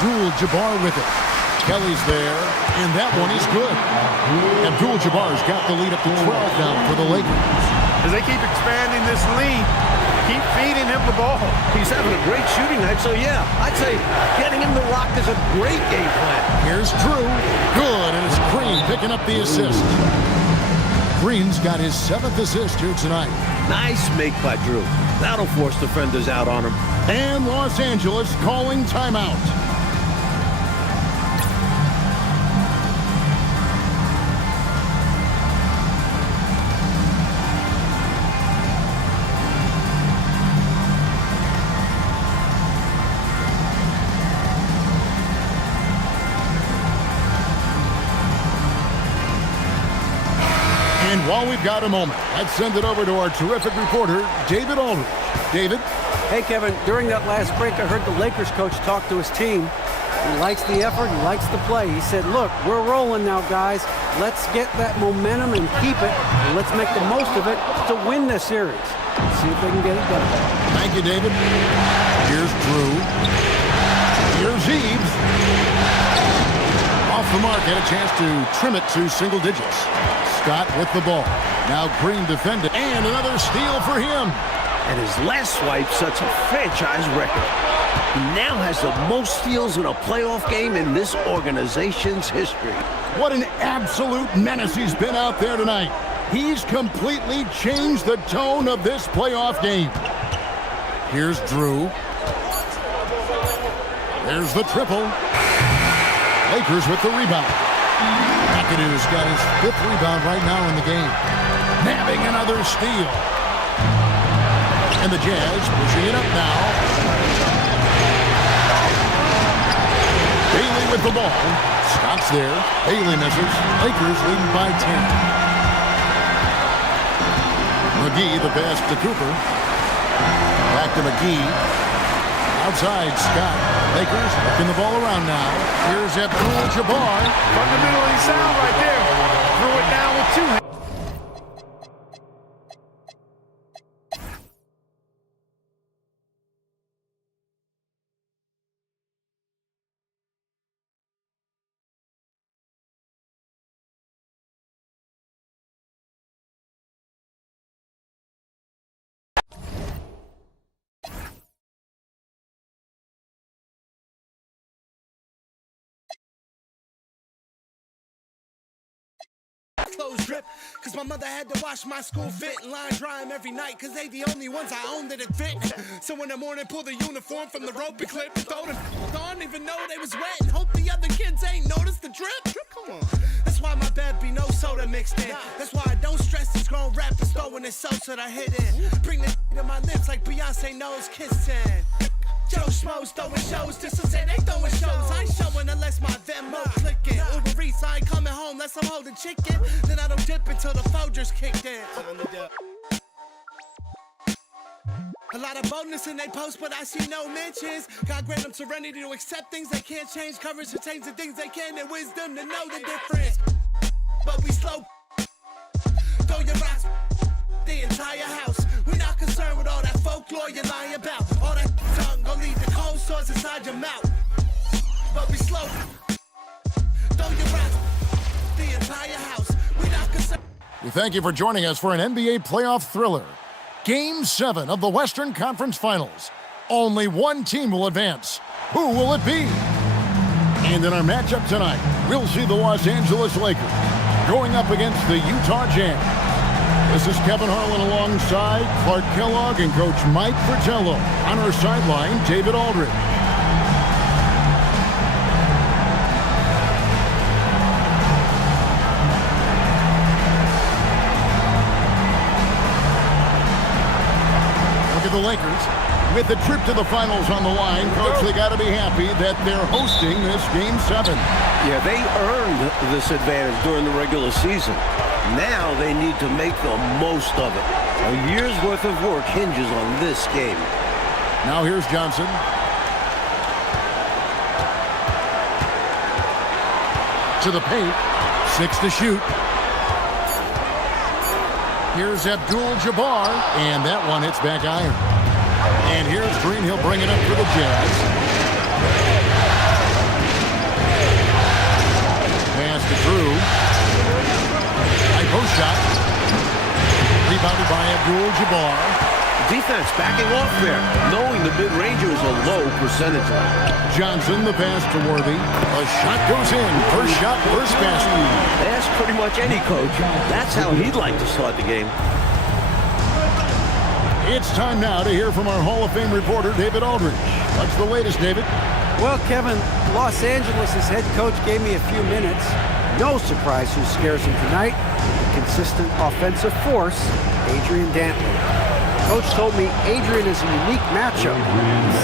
Abdul-Jabbar with it. Kelly's there, and that one is good. Abdul-Jabbar's got the lead up to 12 now for the Lakers. As they keep expanding this lead, keep feeding him the ball. He's having a great shooting night, so yeah, I'd say getting him the rock is a great game plan. Here's Drew. Good, and it's Green picking up the assist. Green's got his 7th assist here tonight. Nice make by Drew. That'll force defenders out on him. And Los Angeles calling timeout. And while we've got a moment, let's send it over to our terrific reporter, David Aldridge. David? Hey, Kevin, during that last break, I heard the Lakers coach talk to his team. He likes the effort. He likes the play. He said, look, we're rolling now, guys. Let's get that momentum and keep it. And let's make the most of it to win this series. See if they can get it done. Thank you, David. Here's Drew. Here's Eves. Off the mark, had a chance to trim it to single digits. Scott with the ball. Now Green defended. And another steal for him. And his last swipe sets a franchise record. He now has the most steals in a playoff game in this organization's history. What an absolute menace he's been out there tonight. He's completely changed the tone of this playoff game. Here's Drew. There's the triple. Lakers with the rebound. McAdoo's got his 5th rebound right now in the game. Nabbing another steal. And the Jazz pushing it up now. Bailey with the ball. Stops there. Bailey misses. Lakers leading by 10. McGee, the pass to Cooper. Back to McGee. Outside, Scott. Lakers working the ball around now. Here's Abdul-Jabbar. Fundamentally sound right there. Threw it down with 2 hands. Clothes drip, cause my mother had to wash my school fit and line dry them every night, cause they the only ones I own that it fit. So in the morning, pull the uniform from the rope and clip and throw them on, even though they was wet, and hope the other kids ain't noticed the drip. Come on. That's why my bed be no soda mixed in. That's why I don't stress these grown rappers throwing it so that I hit in. Bring the to my lips like Beyonce knows kissing. Joe Schmoes throwing shows, just to say they throwing shows. I ain't showing unless my Venmo clicking. Uber Eats, I ain't coming home unless I'm holding chicken. Then I don't dip until the Folgers kicked in. A lot of boldness in they post, but I see no mentions. God grant them serenity to accept things they can't change. Courage to change the things they can, and wisdom to know the difference. But we slow. Throw your rocks. The entire house. We're not concerned with all that folklore you lie about. All that tongue gon' lead to cold sores inside your mouth. But we slow. Throw your rocks. The entire house. We're not concerned. We thank you for joining us for an NBA playoff thriller. Game 7 of the Western Conference Finals. Only one team will advance. Who will it be? And in our matchup tonight, we'll see the Los Angeles Lakers going up against the Utah Jazz. This is Kevin Harlan alongside Clark Kellogg and Coach Mike Fratello. On our sideline, David Aldridge. Look at the Lakers. With the trip to the finals on the line, Coach, they got to be happy that they're hosting this Game 7. Yeah, they earned this advantage during the regular season. Now they need to make the most of it. A year's worth of work hinges on this game. Now here's Johnson. To the paint. 6 to shoot. Here's Abdul-Jabbar. And that one hits back iron. And here's Green. He'll bring it up for the Jazz. High post shot. Rebounded by Abdul-Jabbar. Defense backing off there, knowing the mid-ranger is a low percentage line. Johnson, the pass to Worthy. A shot goes in. First shot, first basket. Ask pretty much any coach. That's how he'd like to start the game. It's time now to hear from our Hall of Fame reporter, David Aldridge. What's the latest, David? Well, Kevin, Los Angeles' head coach gave me a few minutes. No surprise who scares him tonight. The consistent offensive force, Adrian Dantley. Coach told me Adrian is a unique matchup.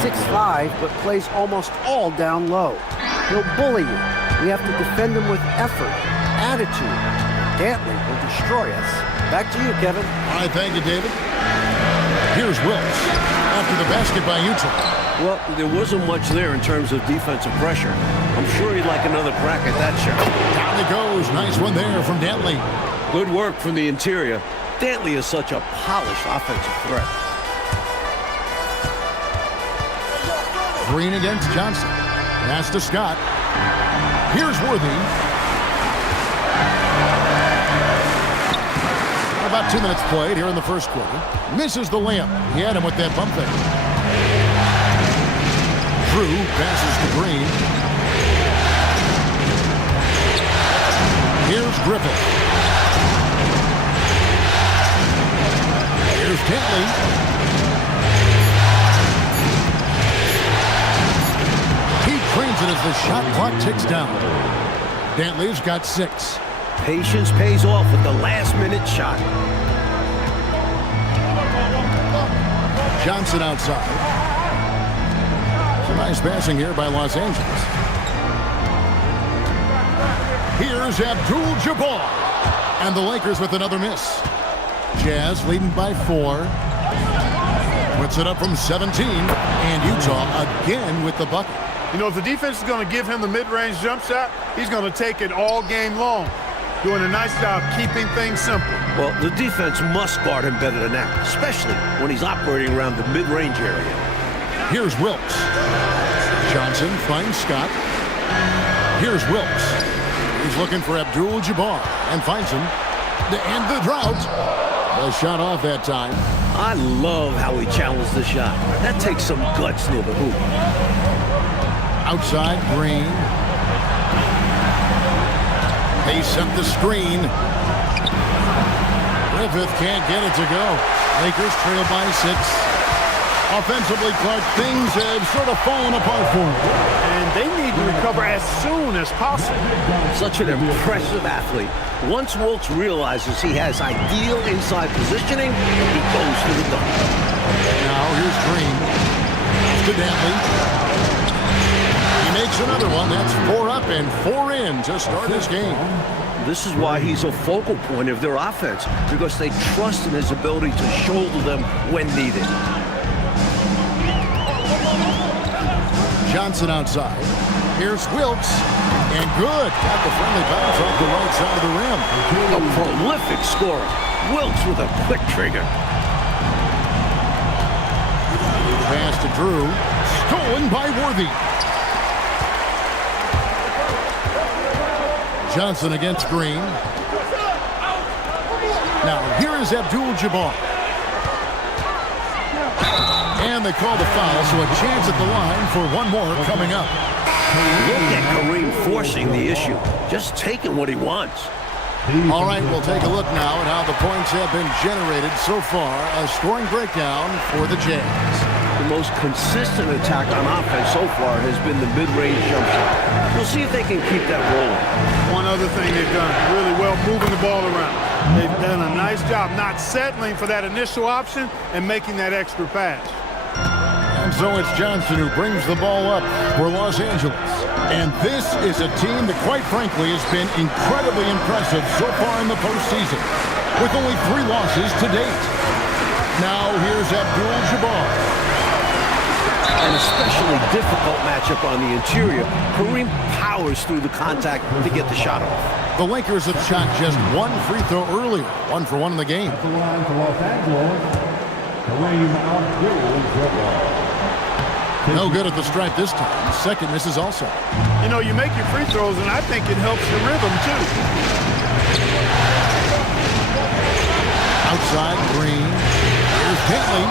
He's 6'5", but plays almost all down low. He'll bully you. We have to defend him with effort, attitude. Dantley will destroy us. Back to you, Kevin. All right, thank you, David. Here's Wilkes after the basket by Utah. Well, there wasn't much there in terms of defensive pressure. I'm sure he'd like another crack at that shot. Down it goes. Nice one there from Dantley. Good work from the interior. Dantley is such a polished offensive threat. Green against Johnson. Pass to Scott. Here's Worthy. About 2 minutes played here in the first quarter. Misses the layup. He had him with that bump fake. Drew passes to Green. Here's Griffith. Here's Dantley. He trains it as the shot clock ticks down. Dantley's got 6. Patience pays off with the last-minute shot. Johnson outside. Some nice passing here by Los Angeles. Here's Abdul-Jabbar. And the Lakers with another miss. Jazz leading by 4. Puts it up from 17. And Utah again with the bucket. You know, if the defense is going to give him the mid-range jump shot, he's going to take it all game long. Doing a nice job keeping things simple. Well, the defense must guard him better than that, especially when he's operating around the mid-range area. Here's Wilkes. Johnson finds Scott. Here's Wilkes. He's looking for Abdul-Jabbar and finds him. And the drought. A shot off that time. I love how he challenged the shot. That takes some guts near the hoop. Outside, Green. They set the screen. Griffith can't get it to go. Lakers trail by 6. Offensively, Clark, things have sort of fallen apart for him. And they need to recover as soon as possible. Such an impressive athlete. Once Wilkes realizes he has ideal inside positioning, he goes to the dunk. Now here's Green. To Dantley. He makes another one. That's 4 up and 4 in to start this game. This is why he's a focal point of their offense, because they trust in his ability to shoulder them when needed. Johnson outside. Here's Wilkes. And good. Got the friendly bounce off the right side of the rim. A prolific scorer. Wilkes with a quick trigger. Pass to Drew. Stolen by Worthy. Johnson against Green. Now, here is Abdul-Jabbar. And they call the foul, so a chance at the line for one more coming up. Look at Kareem forcing the issue. Just taking what he wants. All right, we'll take a look now at how the points have been generated so far. A scoring breakdown for the Jazz. The most consistent attack on offense so far has been the mid-range jump shot. We'll see if they can keep that rolling. One other thing they've done really well, moving the ball around. They've done a nice job not settling for that initial option and making that extra pass. And so it's Johnson who brings the ball up for Los Angeles. And this is a team that, quite frankly, has been incredibly impressive so far in the postseason, with only 3 losses to date. Now here's Abdul-Jabbar. An especially difficult matchup on the interior. Kareem powers through the contact to get the shot off. The Lakers have shot just 1 free throw earlier, 1 for 1 in the game. At the line for Los Angeles, Kareem Abdul-Jabbar. No good at the stripe this time. Second misses also. You know, you make your free throws, and I think it helps your rhythm, too. Outside, Green. Here's Dantley.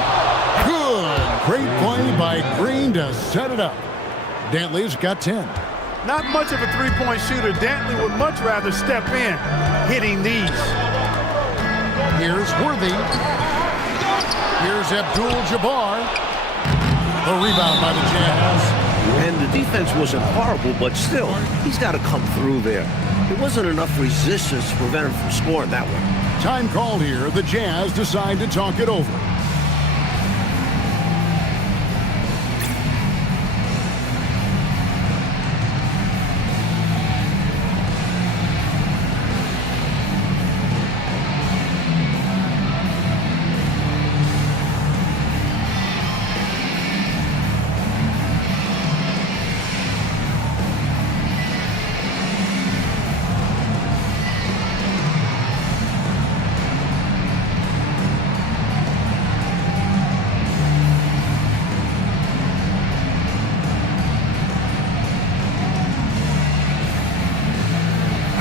Good. Great play by Green to set it up. Dantley's got 10. Not much of a three-point shooter. Dantley would much rather step in, hitting these. Here's Worthy. Here's Abdul-Jabbar. The rebound by the Jazz. And the defense wasn't horrible, but still, he's got to come through there. There wasn't enough resistance to prevent him from scoring that one. Time called here. The Jazz decide to talk it over.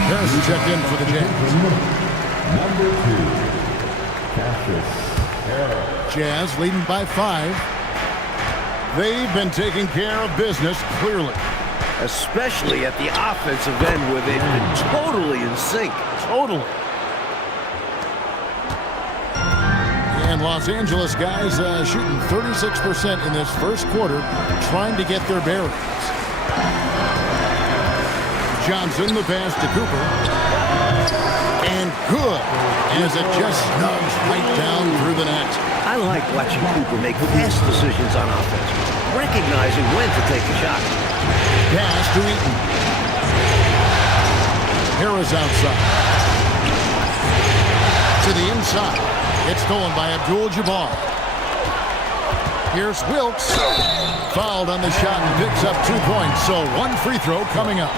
Harrison checked in for the Jazz. Number 2, Cassius Harris. Jazz leading by 5. They've been taking care of business clearly. Especially at the offensive end where they've been totally in sync. Totally. And Los Angeles guys shooting 36% in this first quarter, trying to get their bearings. Johnson, the pass to Cooper. And good, as it just snugs right down through the net. I like watching Cooper make fast decisions on offense, recognizing when to take a shot. Pass to Eaton. Harris outside. To the inside. It's stolen by Abdul-Jabbar. Here's Wilkes. Fouled on the shot and picks up 2 points, so one free throw coming up.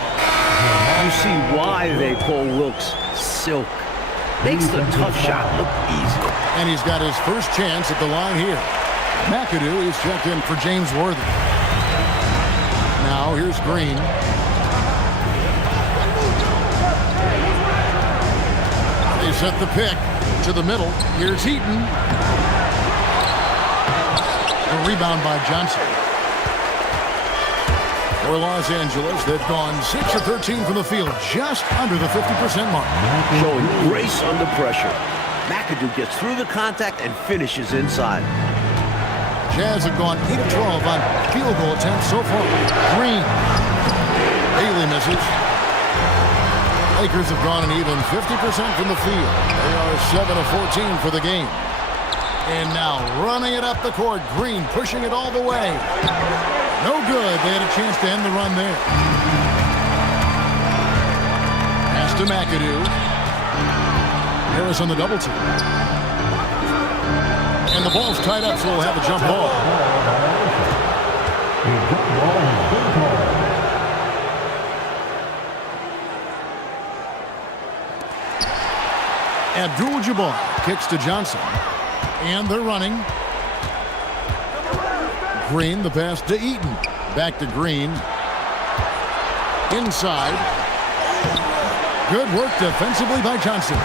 You see why they call Wilkes Silk. Makes the tough shot look easy. And he's got his first chance at the line here. McAdoo is checked in for James Worthy. Now here's Green. They set the pick to the middle. Here's Heaton. The rebound by Johnson. For Los Angeles, they've gone 6 of 13 from the field, just under the 50% mark. Showing grace under pressure. McAdoo gets through the contact and finishes inside. Jazz have gone 8 of 12 on field goal attempts so far. Green. Bailey misses. Lakers have gone an even 50% from the field. They are 7 of 14 for the game. And now running it up the court. Green pushing it all the way. No good. They had a chance to end the run there. Pass to McAdoo. Harris on the double team. And the ball's tied up, so we'll have a jump ball. Abdul-Jabbar kicks to Johnson. And they're running. Green, the pass to Eaton. Back to Green. Inside. Good work defensively by Johnson.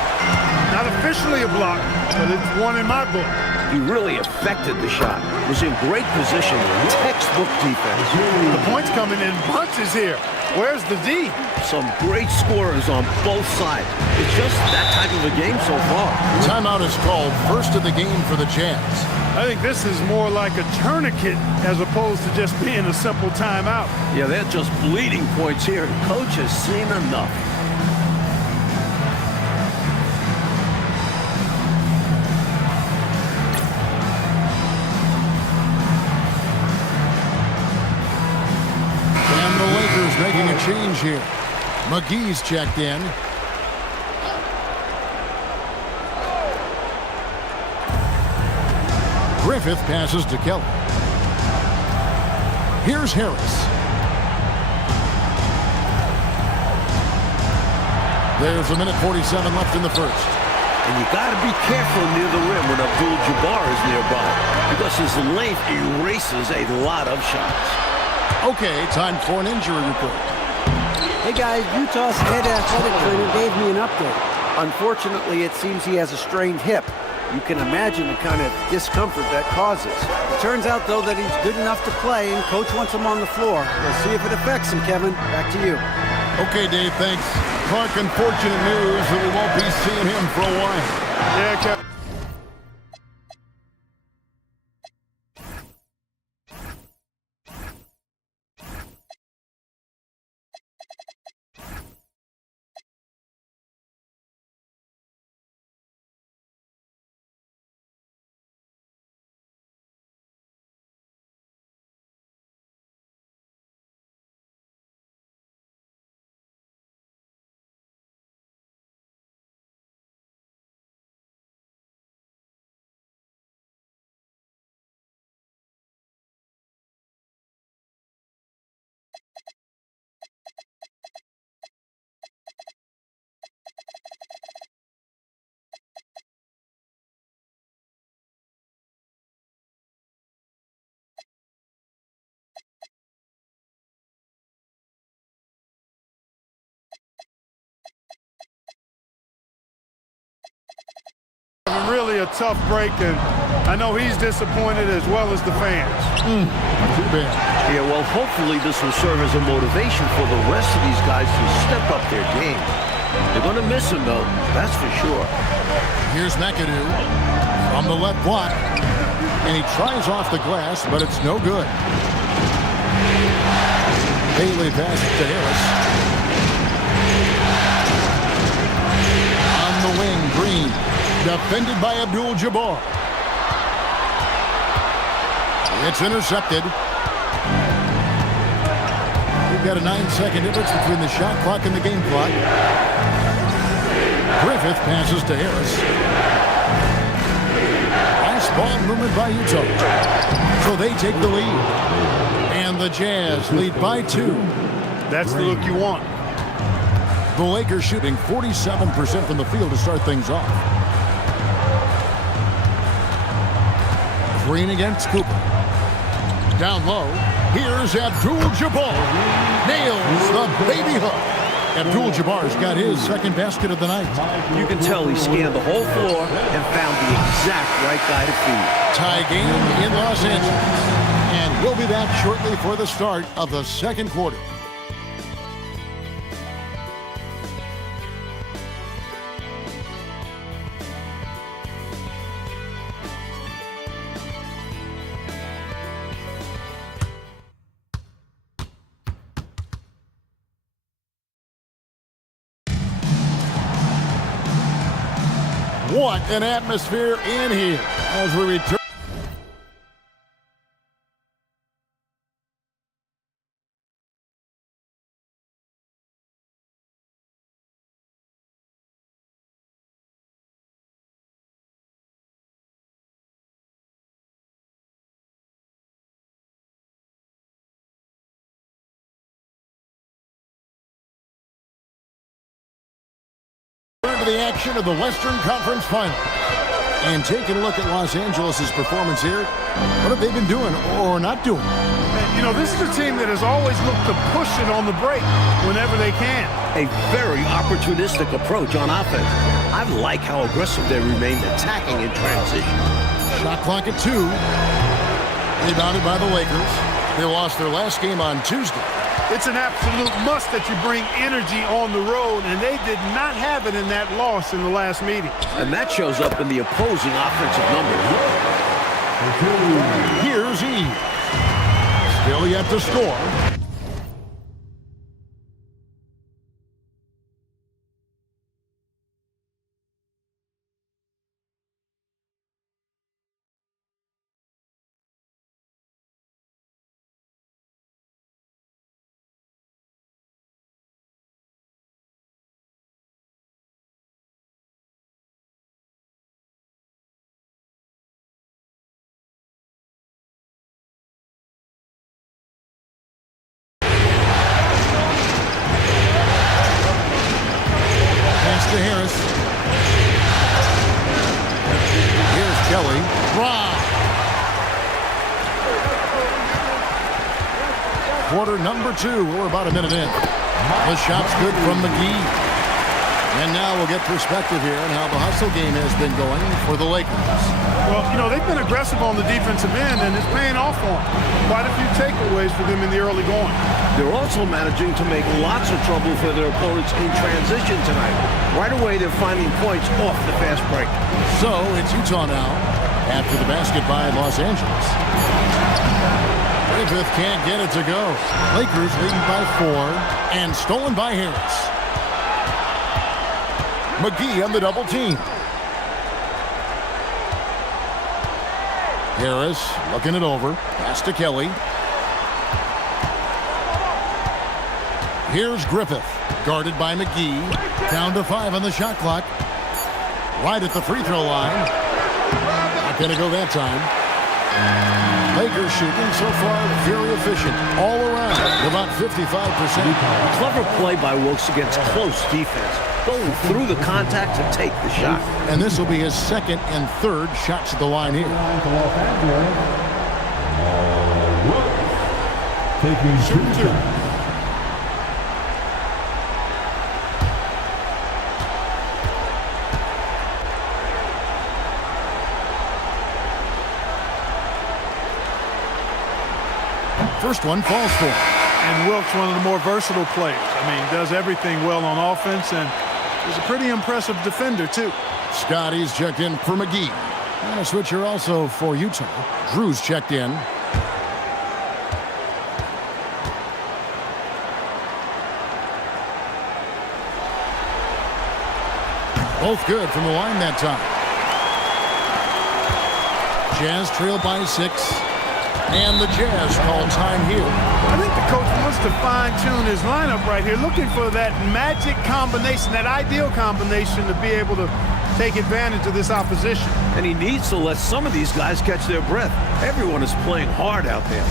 Not officially a block, but it's one in my book. He really affected the shot. Was in great position. Textbook defense. The points coming in bunches here. Where's the D? Some great scorers on both sides. It's just that type of a game so far. Timeout is called. First of the game for the Jazz. I think this is more like a tourniquet as opposed to just being a simple timeout. Yeah, they're just bleeding points here. Coach has seen enough. And the Lakers making a change here. McGee's checked in. Griffith passes to Kelly. Here's Harris. There's a minute 47 left in the first. And you got to be careful near the rim when Abdul-Jabbar is nearby, because his length erases a lot of shots. Okay, time for an injury report. Hey guys, Utah's head athletic trainer gave me an update. Unfortunately, it seems he has a strained hip. You can imagine the kind of discomfort that causes. It turns out, though, that he's good enough to play, and Coach wants him on the floor. We'll see if it affects him, Kevin. Back to you. Okay, Dave, thanks. Clark, unfortunate news that we won't be seeing him for a while. Yeah, Kevin. Really a tough break, and I know he's disappointed as well as the fans. Too bad. Yeah, well, hopefully this will serve as a motivation for the rest of these guys to step up their game. They're going to miss him, though, that's for sure. Here's McAdoo from the left block, and he tries off the glass, but it's no good. Bailey passes to Harris. On the wing, Green. Defended by Abdul-Jabbar. It's intercepted. We've got a 9-second difference between the shot clock and the game clock. Griffith passes to Harris. Nice ball movement by Utah. So they take the lead. And the Jazz lead by 2. That's the look you want. The Lakers shooting 47% from the field to start things off. Green against Cooper. Down low. Here's Abdul-Jabbar. Nails the baby hook. Abdul-Jabbar's got his second basket of the night. You can tell he scanned the whole floor and found the exact right guy to feed. Tie game in Los Angeles. And we'll be back shortly for the start of the second quarter. What an atmosphere in here as we return. To the action of the Western Conference Finals. And taking a look at Los Angeles' performance here, what have they been doing or not doing? You know, this is a team that has always looked to push it on the break whenever they can. A very opportunistic approach on offense. I like how aggressive they remained attacking in transition. Shot clock at 2. Rebounded by the Lakers. They lost their last game on Tuesday. It's an absolute must that you bring energy on the road, and they did not have it in that loss in the last meeting. And that shows up in the opposing offensive numbers. Here's Eve. Still yet to score. To Harris. Brown. Quarter number 2. We're about a minute in. The shot's good from McGee. And now we'll get perspective here on how the hustle game has been going for the Lakers. Well, you know, they've been aggressive on the defensive end, and it's paying off for them. Quite a few takeaways for them in the early going. They're also managing to make lots of trouble for their opponents in transition tonight. Right away, they're finding points off the fast break. So it's Utah now after the basket by Los Angeles. Griffith can't get it to go. Lakers leading by 4 and stolen by Harris. McGee on the double team. Harris looking it over. Pass to Kelly. Here's Griffith. Guarded by McGee. Down to 5 on the shot clock. Right at the free throw line. Not going to go that time. Lakers shooting so far very efficient. All around. About 55%. Clever play by Wilkes against close defense. Going through the contact to take the shot. And this will be his second and third shots at the line here. Taking 2 shots. First one falls for him. And Wilkes, one of the more versatile players. I mean, does everything well on offense, and is a pretty impressive defender, too. Scotty's checked in for McGee. And a switcher also for Utah. Drew's checked in. Both good from the line that time. Jazz trail by 6. And the Jazz call time here. I think the coach wants to fine-tune his lineup right here, looking for that magic combination, that ideal combination to be able to take advantage of this opposition. And he needs to let some of these guys catch their breath. Everyone is playing hard out there.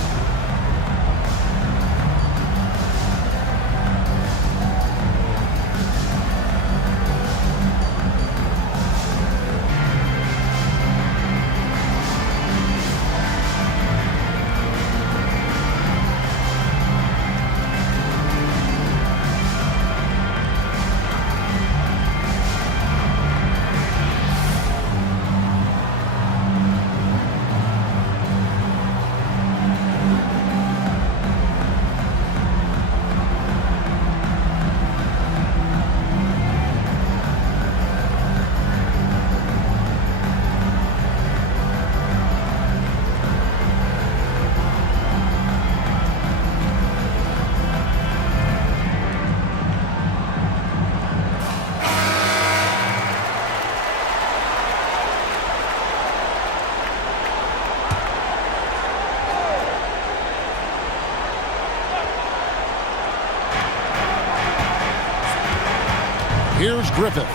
Here's Griffith.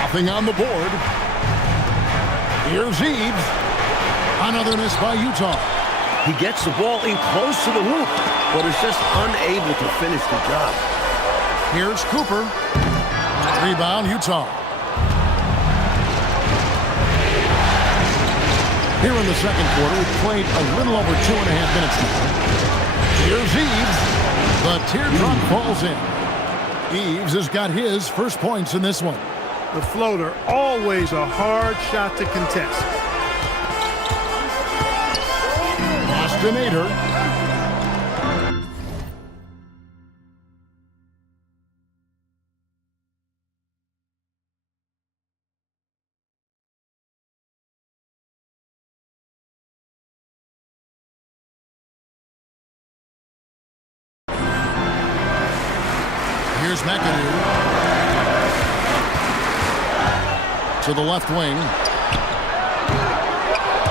Nothing on the board. Here's Eves. Another miss by Utah. He gets the ball in close to the hoop, but is just unable to finish the job. Here's Cooper. Rebound, Utah. Here in the second quarter, we've played a little over 2.5 minutes now. Here's Eves. The teardrop falls in. Eves has got his first points in this one. The floater, always a hard shot to contest. Bostinator. Here's McAdoo. To the left wing.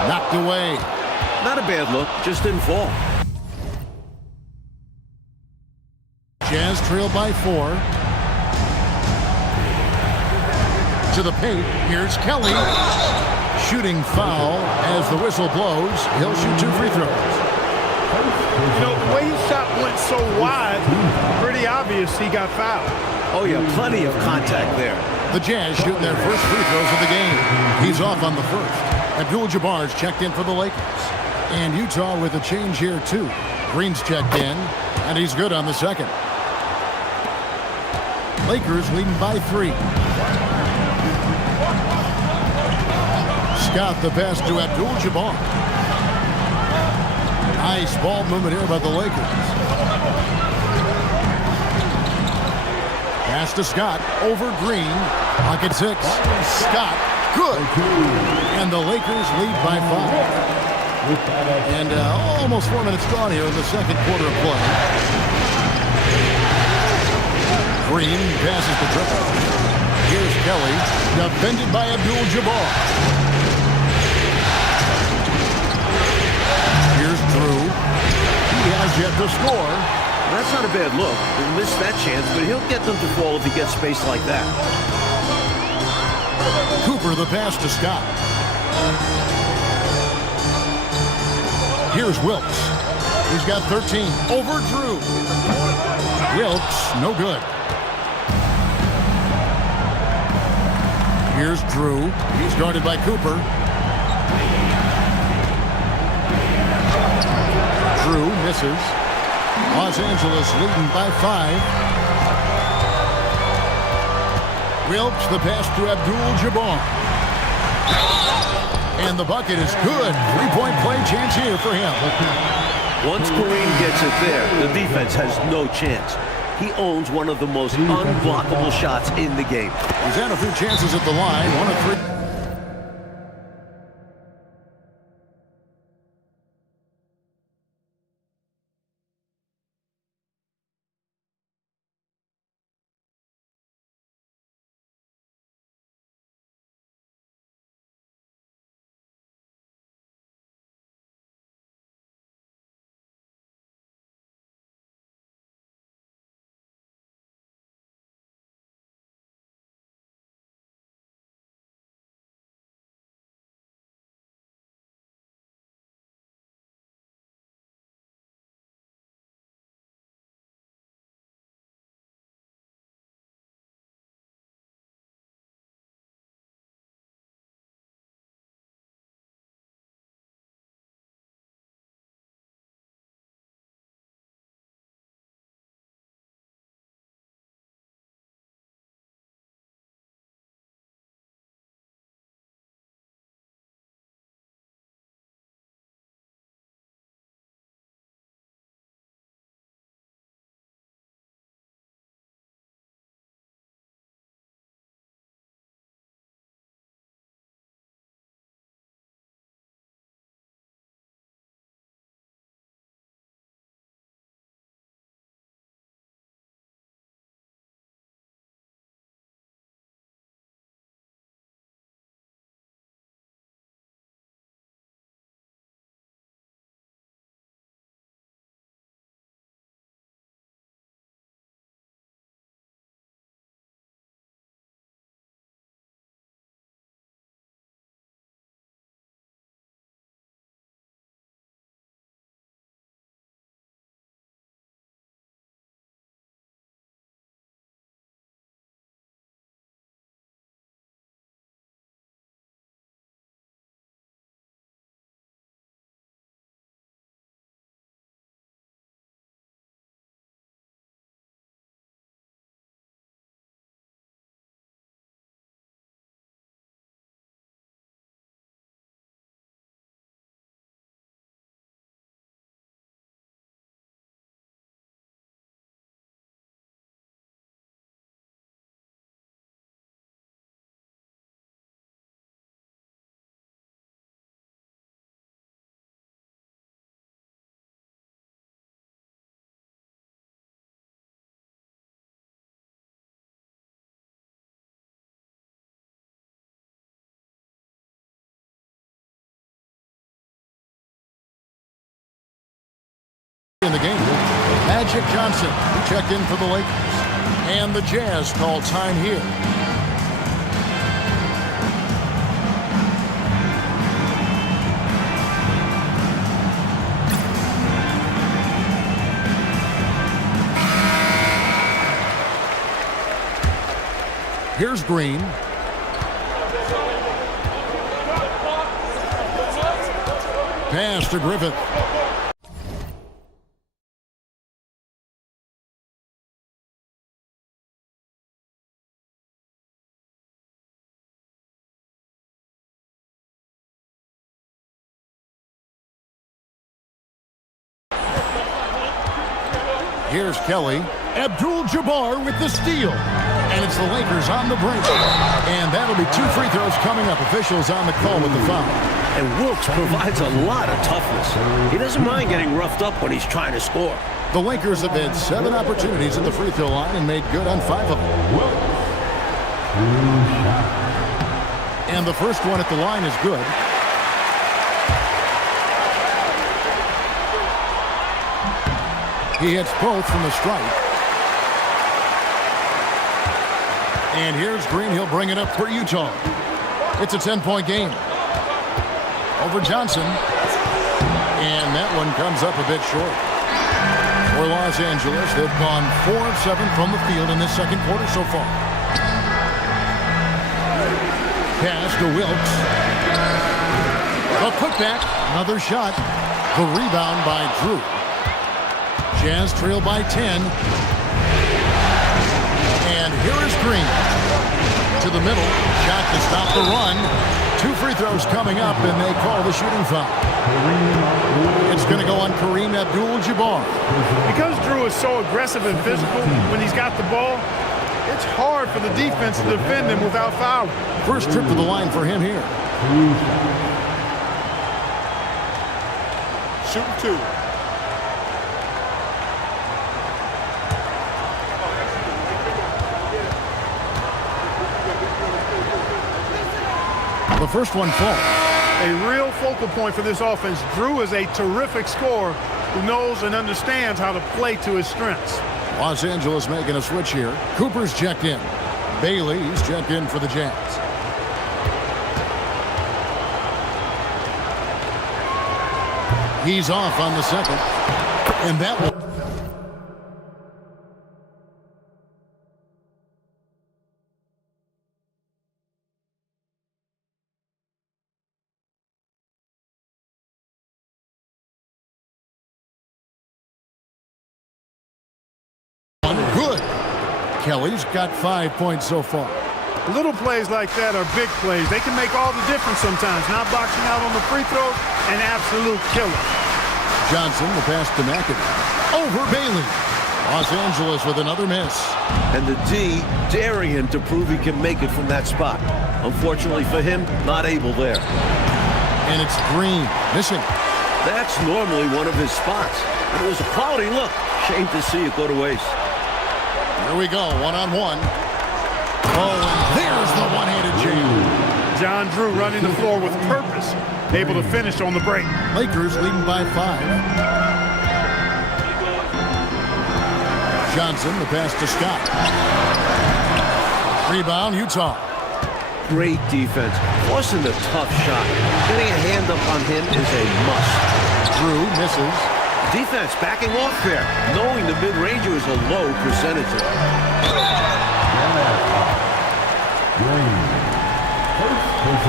Knocked away. Not a bad look, just didn't fall. Jazz trail by 4. To the paint. Here's Kelly. Shooting foul as the whistle blows. He'll shoot 2 free throws. You know, the way his shot went so wide, pretty obvious he got fouled. Oh, yeah, plenty of contact there. The Jazz shooting their first free throws of the game. He's off on the first. Abdul-Jabbar's checked in for the Lakers. And Utah with a change here, too. Green's checked in, and he's good on the second. Lakers leading by 3. Scott the pass to Abdul-Jabbar. Nice ball movement here by the Lakers. Pass to Scott over Green. Pocket 6. Scott, good. And the Lakers lead by 5. And almost 4 minutes gone here in the second quarter of play. Green passes the triple. Here's Kelly, defended by Abdul-Jabbar. Here's Drew. He has yet to score. That's not a bad look. He'll miss that chance, but he'll get them to fall if he gets space like that. Cooper the pass to Scott. Here's Wilkes. He's got 13. Over Drew. Wilkes, no good. Here's Drew. He's guarded by Cooper. Drew misses. Los Angeles leading by 5. Wilkes the pass to Abdul-Jabbar. And the bucket is good. 3-point play chance here for him. Once Kareem gets it there, the defense has no chance. He owns one of the most unblockable shots in the game. He's had a few chances at the line. 1 of 3. In the game, Magic Johnson, who checked in for the Lakers. And the Jazz call time here. Here's Green. Pass to Griffith. Here's Kelly. Abdul-Jabbar with the steal. And it's the Lakers on the break. And that'll be 2 free throws coming up. Officials on the call with the foul. And Wilkes provides a lot of toughness. He doesn't mind getting roughed up when he's trying to score. The Lakers have had 7 opportunities at the free throw line and made good on 5 of them. And the first one at the line is good. He hits both from the stripe. And here's Green. He'll bring it up for Utah. It's a 10-point game. Over Johnson. And that one comes up a bit short. For Los Angeles, they've gone 4 of 7 from the field in this second quarter so far. Pass to Wilkes. A putback. Another shot. The rebound by Drew. Jazz trail by 10. And here is Green. To the middle. Shot to stop the run. 2 free throws coming up, and they call the shooting foul. It's going to go on Kareem Abdul-Jabbar. Because Drew is so aggressive and physical when he's got the ball, it's hard for the defense to defend him without fouling. First trip to the line for him here. Shooting 2. The first one falls. A real focal point for this offense. Drew is a terrific scorer who knows and understands how to play to his strengths. Los Angeles making a switch here. Cooper's checked in. Bailey's checked in for the Jazz. He's off on the second. And that will... Good. Kelly's got 5 points so far. Little plays like that are big plays. They can make all the difference sometimes. Not boxing out on the free throw, an absolute killer. Johnson, the pass to McAdoo. Over Bailey. Los Angeles with another miss. And the D daring him to prove he can make it from that spot. Unfortunately for him, not able there. And it's Green missing. That's normally one of his spots. It was a quality look. Shame to see it go to waste. Here we go, one-on-one. Oh, and there's the one-handed jam. John Drew running the floor with purpose, able to finish on the break. Lakers leading by 5. Johnson, the pass to Scott. Rebound, Utah. Great defense, forcing the tough shot. Getting a hand up on him is a must. Drew misses. Defense backing off there, knowing the mid-ranger is a low percentage.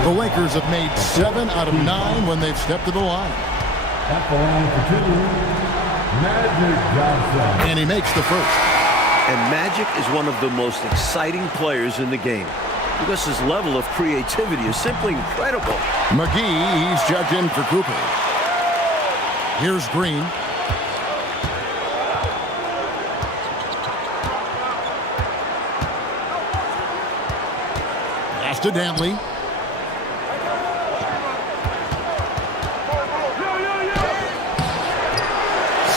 The Lakers have made 7 out of 9 when they've stepped to the line. At the line for 2, Magic Johnson. And he makes the first. And Magic is one of the most exciting players in the game because his level of creativity is simply incredible. McGee, he's checked in for Cooper. Here's Green. Pass to Dantley.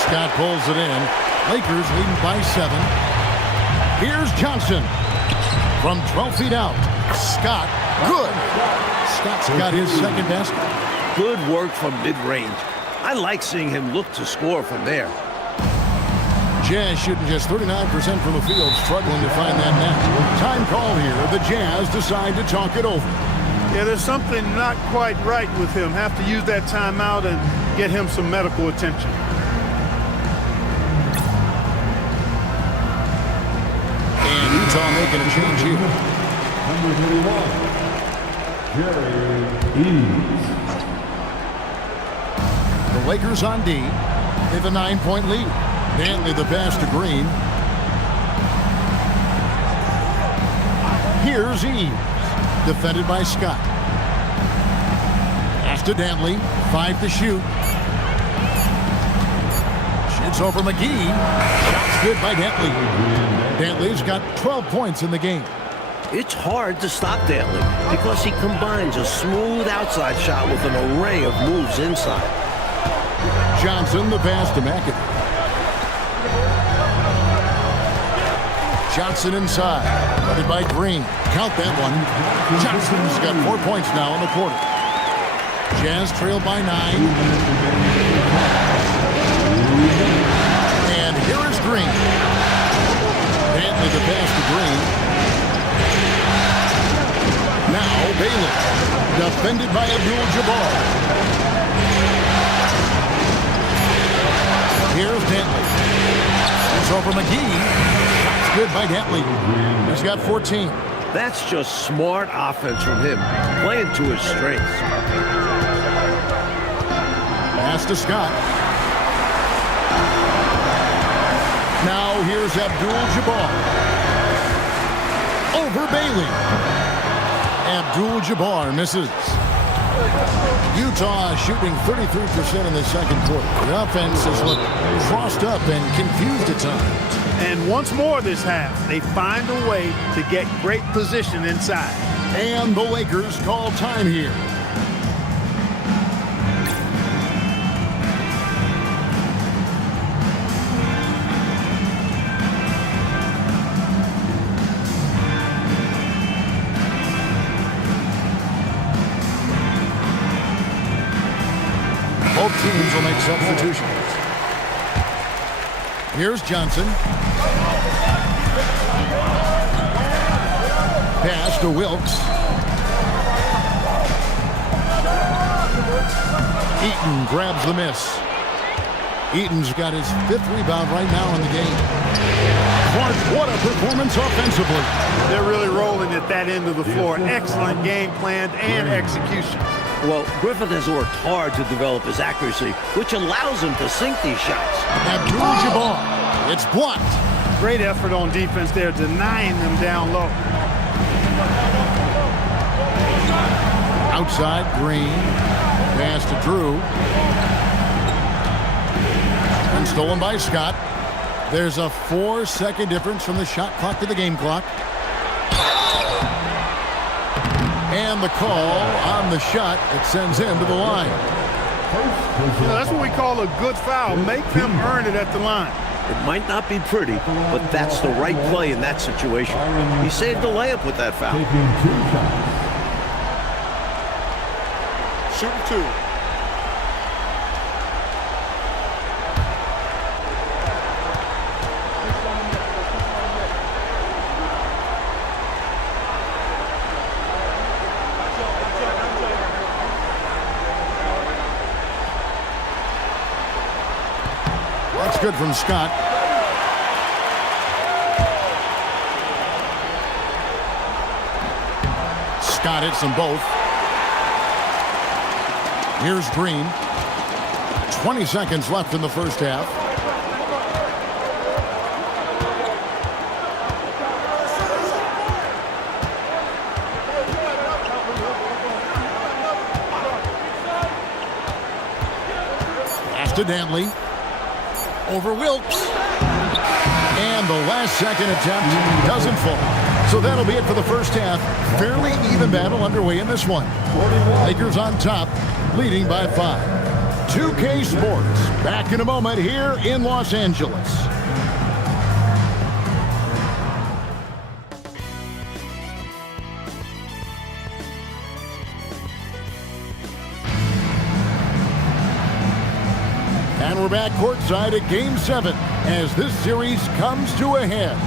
Scott pulls it in. Lakers leading by 7. Here's Johnson. From 12 feet out. Scott, good. Scott's got his second basket. Good work from mid-range. I like seeing him look to score from there. Jazz shooting just 39% from the field, struggling to find that net. Time call here. The Jazz decide to talk it over. Yeah, there's something not quite right with him. Have to use that timeout and get him some medical attention. And Utah making a change here. Number 31, Jerry Eads. Lakers on D. They have a 9-point lead. Dantley the pass to Green. Here's Eves. Defended by Scott. Pass to Dantley. 5 to shoot. Shoots over McGee. Shot's good by Dantley. Dantley's got 12 points in the game. It's hard to stop Dantley because he combines a smooth outside shot with an array of moves inside. Johnson the pass to McAdoo. Johnson inside. Guarded by Green. Count that one. Johnson's got 4 points now in the quarter. Jazz trailed by 9. And here is Green. Dantley the pass to Green. Now Bailey. Defended by Abdul-Jabbar. Here's Dantley. It's over McGee. That's good by Dantley. He's got 14. That's just smart offense from him, playing to his strengths. Pass to Scott. Now here's Abdul-Jabbar. Over Bailey. Abdul-Jabbar misses. Utah shooting 33% in the second quarter. The offense has looked crossed up and confused at times. And once more this half, they find a way to get great position inside. And the Lakers call time here. Both teams will make substitutions. Here's Johnson. Pass to Wilkes. Eaton grabs the miss. Eaton's got his 5th rebound right now in the game. Clark, what a performance offensively. They're really rolling at that end of the floor. Excellent game plan and execution. Well, Griffith has worked hard to develop his accuracy, which allows him to sink these shots. Abdul-Jabbar. It's blocked. Great effort on defense there, denying them down low. Outside, Green. Pass to Drew. And stolen by Scott. There's a 4-second difference from the shot clock to the game clock. And the call on the shot that sends him to the line. You know, that's what we call a good foul. Make them earn it at the line. It might not be pretty, but that's the right play in that situation. He saved the layup with that foul. Shooting 2. That's good from Scott. Scott hits them both. Here's Green. 20 seconds left in the first half. Pass to Dantley. Over Wilkes. And the last second attempt doesn't fall. So that'll be it for the first half. Fairly even battle underway in this one. Lakers on top, leading by 5. 2K Sports, back in a moment here in Los Angeles. And we're back courtside at Game 7 as this series comes to a head.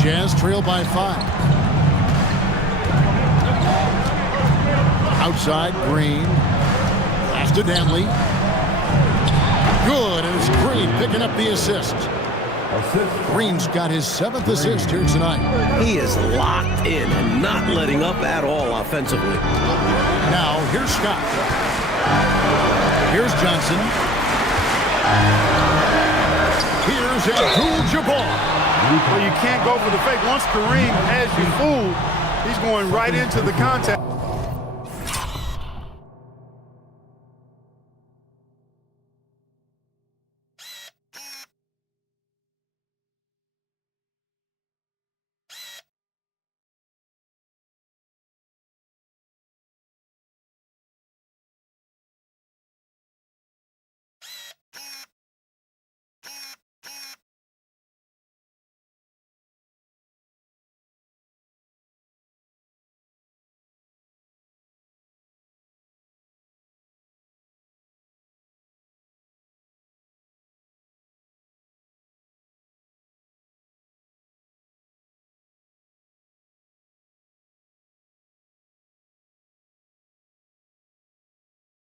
Jazz trail by 5. Outside, Green. Pass to Dantley. Good, and it's Green picking up the assist. Assist. Green's got his 7th assist here tonight. He is locked in and not letting up at all offensively. Now, here's Scott. Here's Johnson. Here's Abdul-Jabbar. Well, you can't go for the fake. Once Kareem has you fooled, he's going right into the contact.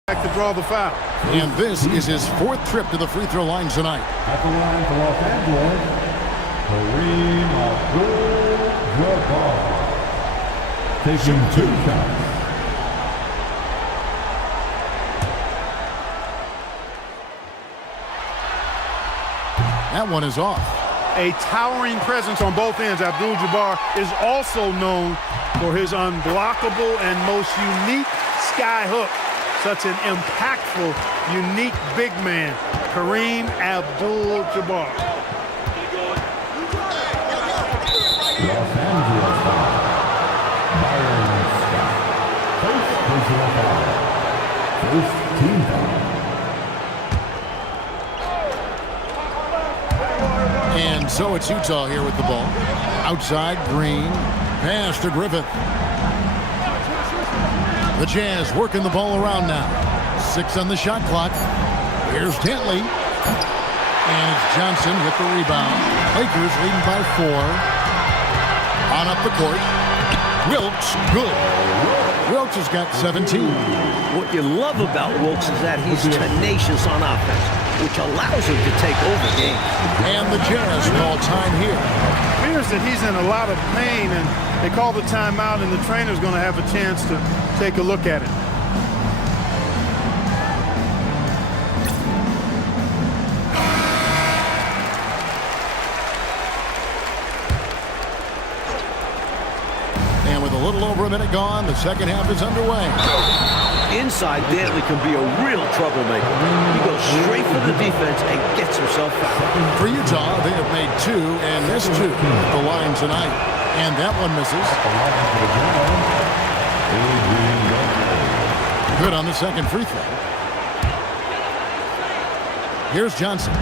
To draw the foul. And this is his 4th trip to the free throw line tonight. At the line for Los Angeles, Kareem Abdul-Jabbar. Taking 2 shots. That one is off. A towering presence on both ends. Abdul-Jabbar is also known for his unblockable and most unique sky hook. Such an impactful, unique big man, Kareem Abdul-Jabbar. Los Angeles foul. Byron Scott. First personal foul. First team foul. And so it's Utah here with the ball. Outside, Green. Pass to Griffith. The Jazz working the ball around now. 6 on the shot clock. Here's Dantley. And it's Johnson with the rebound. Lakers leading by 4. On up the court. Wilkes, good. Wilkes has got 17. What you love about Wilkes is that he's tenacious on offense, which allows him to take over games. And the Jazz call time here. It appears that he's in a lot of pain, and they call the timeout, and the trainer's going to have a chance to take a look at it. And with a little over a minute gone, the second half is underway. Inside, Dantley can be a real troublemaker. He goes straight for the defense and gets himself fouled. For Utah, they have made 2 and missed 2 at the line tonight. And that one misses. Good on the second free throw. Here's Johnson.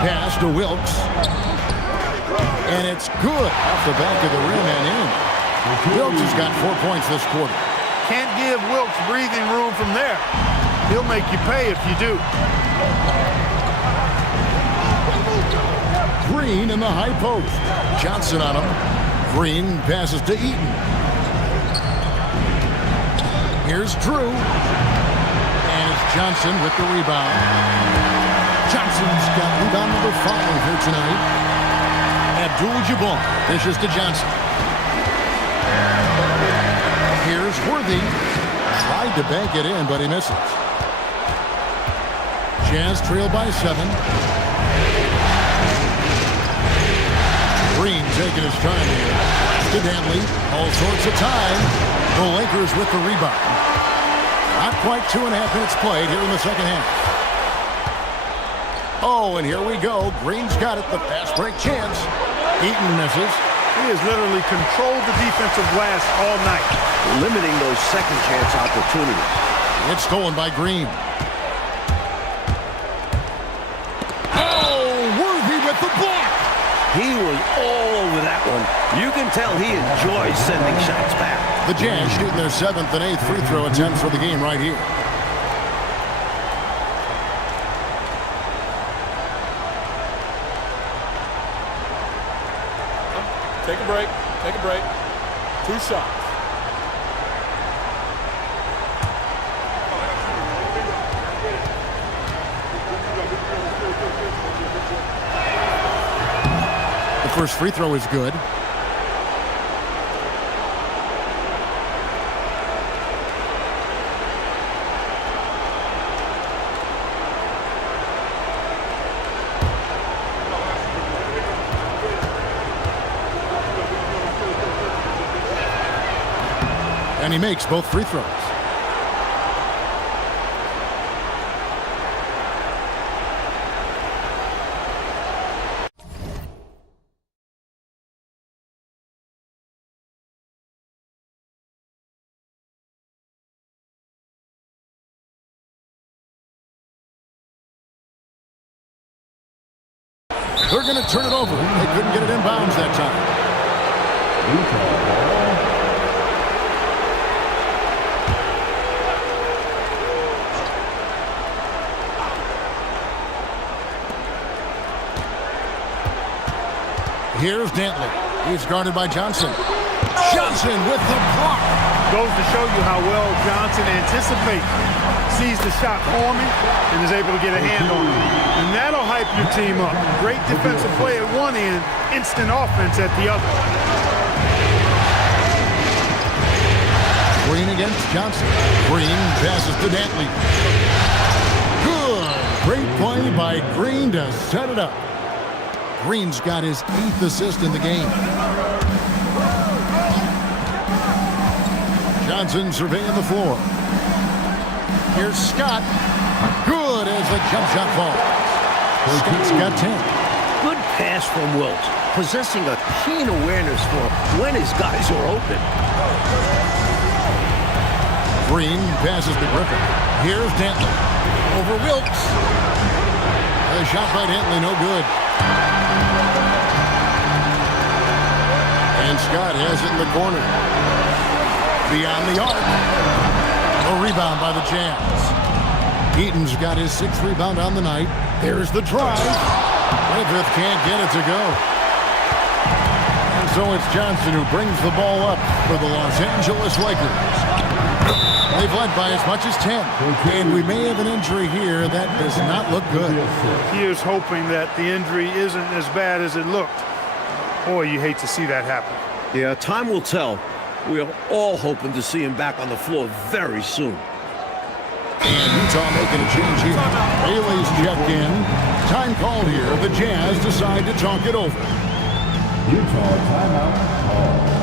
Pass to Wilkes. And it's good off the back of the rim and in. Wilkes has got 4 points this quarter. Can't give Wilkes breathing room from there. He'll make you pay if you do. Green in the high post. Johnson on him. Green passes to Eaton. Here's Drew. And it's Johnson with the rebound. Johnson's got rebound number 5 here tonight. Abdul-Jabbar dishes to Johnson. Here's Worthy. Tried to bank it in, but he misses. Jazz trail by 7. Green taking his time here. To Dantley. All sorts of time. The Lakers with the rebound. Not quite 2.5 minutes played here in the second half. Oh, and here we go. Green's got it. The fast break chance. Eaton misses. He has literally controlled the defensive glass all night. Limiting those second chance opportunities. It's stolen by Green. Oh, Worthy with the block. He was all over that one. You can tell he enjoys sending shots back. The Jazz shooting their 7th and 8th free throw attempts for the game right here. Take a break. Take a break. 2 shots. first free throw is good. And he makes both free throws. They're going to turn it over. They couldn't get it inbounds that time. Here's Dantley. He's guarded by Johnson. Johnson with the block. Goes to show you how well Johnson anticipates, sees the shot forming, and is able to get a hand on it. And that'll hype your team up. Great defensive play at one end, instant offense at the other. Green against Johnson. Green passes to Dantley. Good. Great play by Green to set it up. Green's got his 8th assist in the game. Johnson surveying the floor. Here's Scott. Good as the jump shot falls. Scott's got 10. Good pass from Wilkes, possessing a keen awareness for when his guys are open. Green passes to Griffin. Here's Dantley. Over Wilkes. The shot by Dantley, no good. And Scott has it in the corner. Beyond the arc. A rebound by the Jazz. Eaton's got his 6th rebound on the night. Here's the drive. Griffith can't get it to go. And so it's Johnson who brings the ball up for the Los Angeles Lakers. They've led by as much as 10. And we may have an injury here that does not look good. Here's hoping that the injury isn't as bad as it looked. Boy, you hate to see that happen. Yeah, time will tell. We are all hoping to see him back on the floor very soon. And Utah making a change here. Bailey's checked in. Time called here. The Jazz decide to talk it over. Utah timeout call.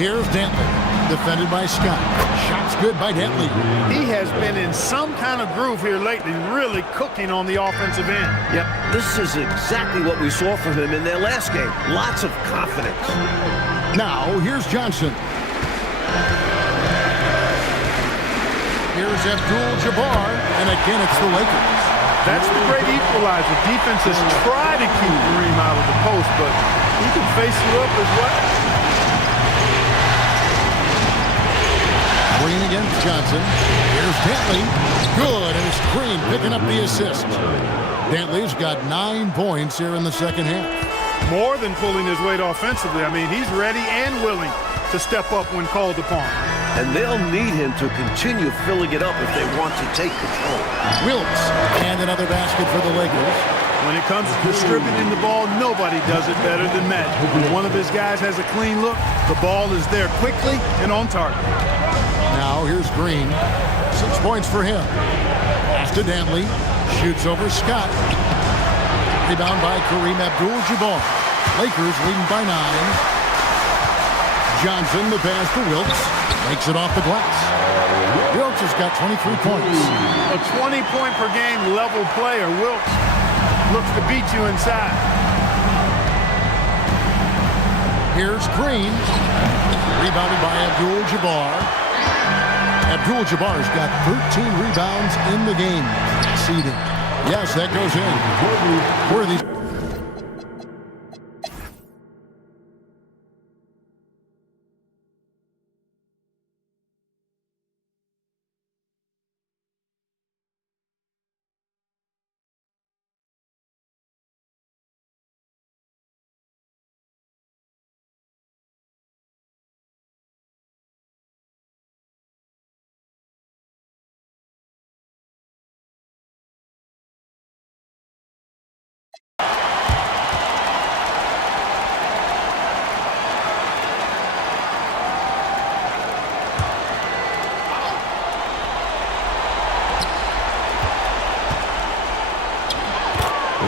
Here's Dantley, defended by Scott. Shots good by Dantley. He has been in some kind of groove here lately, really cooking on the offensive end. Yep, this is exactly what we saw from him in their last game. Lots of confidence. Now, here's Johnson. Here's Abdul-Jabbar, and again it's the Lakers. That's the great equalizer. Defenses try to keep Kareem out of the post, but he can face you up as well. Green against Johnson. Here's Dantley. Good, and it's Green picking up the assist. Dantley's got 9 points here in the second half. More than pulling his weight offensively. I mean, he's ready and willing to step up when called upon. And they'll need him to continue filling it up if they want to take control. Wilkes, and another basket for the Lakers. When it comes to distributing the ball, nobody does it better than Magic. When one of his guys has a clean look, the ball is there quickly and on target. Now here's Green. 6 points for him. Pass to Dantley. Shoots over Scott. Rebound by Kareem Abdul-Jabbar. Lakers leading by 9. Johnson, the pass to Wilkes. Makes it off the glass. Wilkes has got 23 points. A 20-point per game level player. Wilkes looks to beat you inside. Here's Green. Rebounded by Abdul-Jabbar. Abdul-Jabbar's got 13 rebounds in the game. Exceeding. Yes, that goes in. Worthy.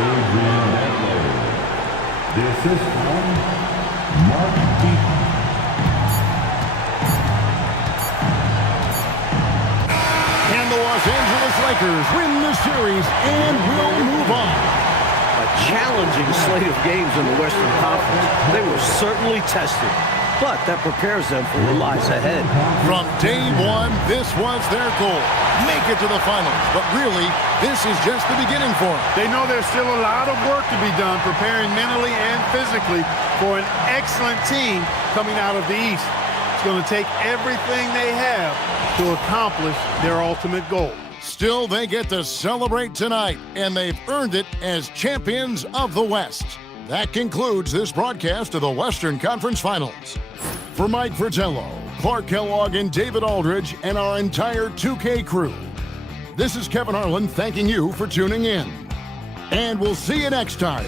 Adrian Dantley. The assist from Mark Beaton. And the Los Angeles Lakers win the series and will move on. A challenging slate of games in the Western Conference. They were certainly tested, but that prepares them for what lies ahead. From day one, this was their goal. Make it to the finals, but really, this is just the beginning for them. They know there's still a lot of work to be done preparing mentally and physically for an excellent team coming out of the East. It's going to take everything they have to accomplish their ultimate goal. Still, they get to celebrate tonight, and they've earned it as champions of the West. That concludes this broadcast of the Western Conference Finals. For Mike Fratello, Clark Kellogg, and David Aldridge, and our entire 2K crew, this is Kevin Harlan thanking you for tuning in. And we'll see you next time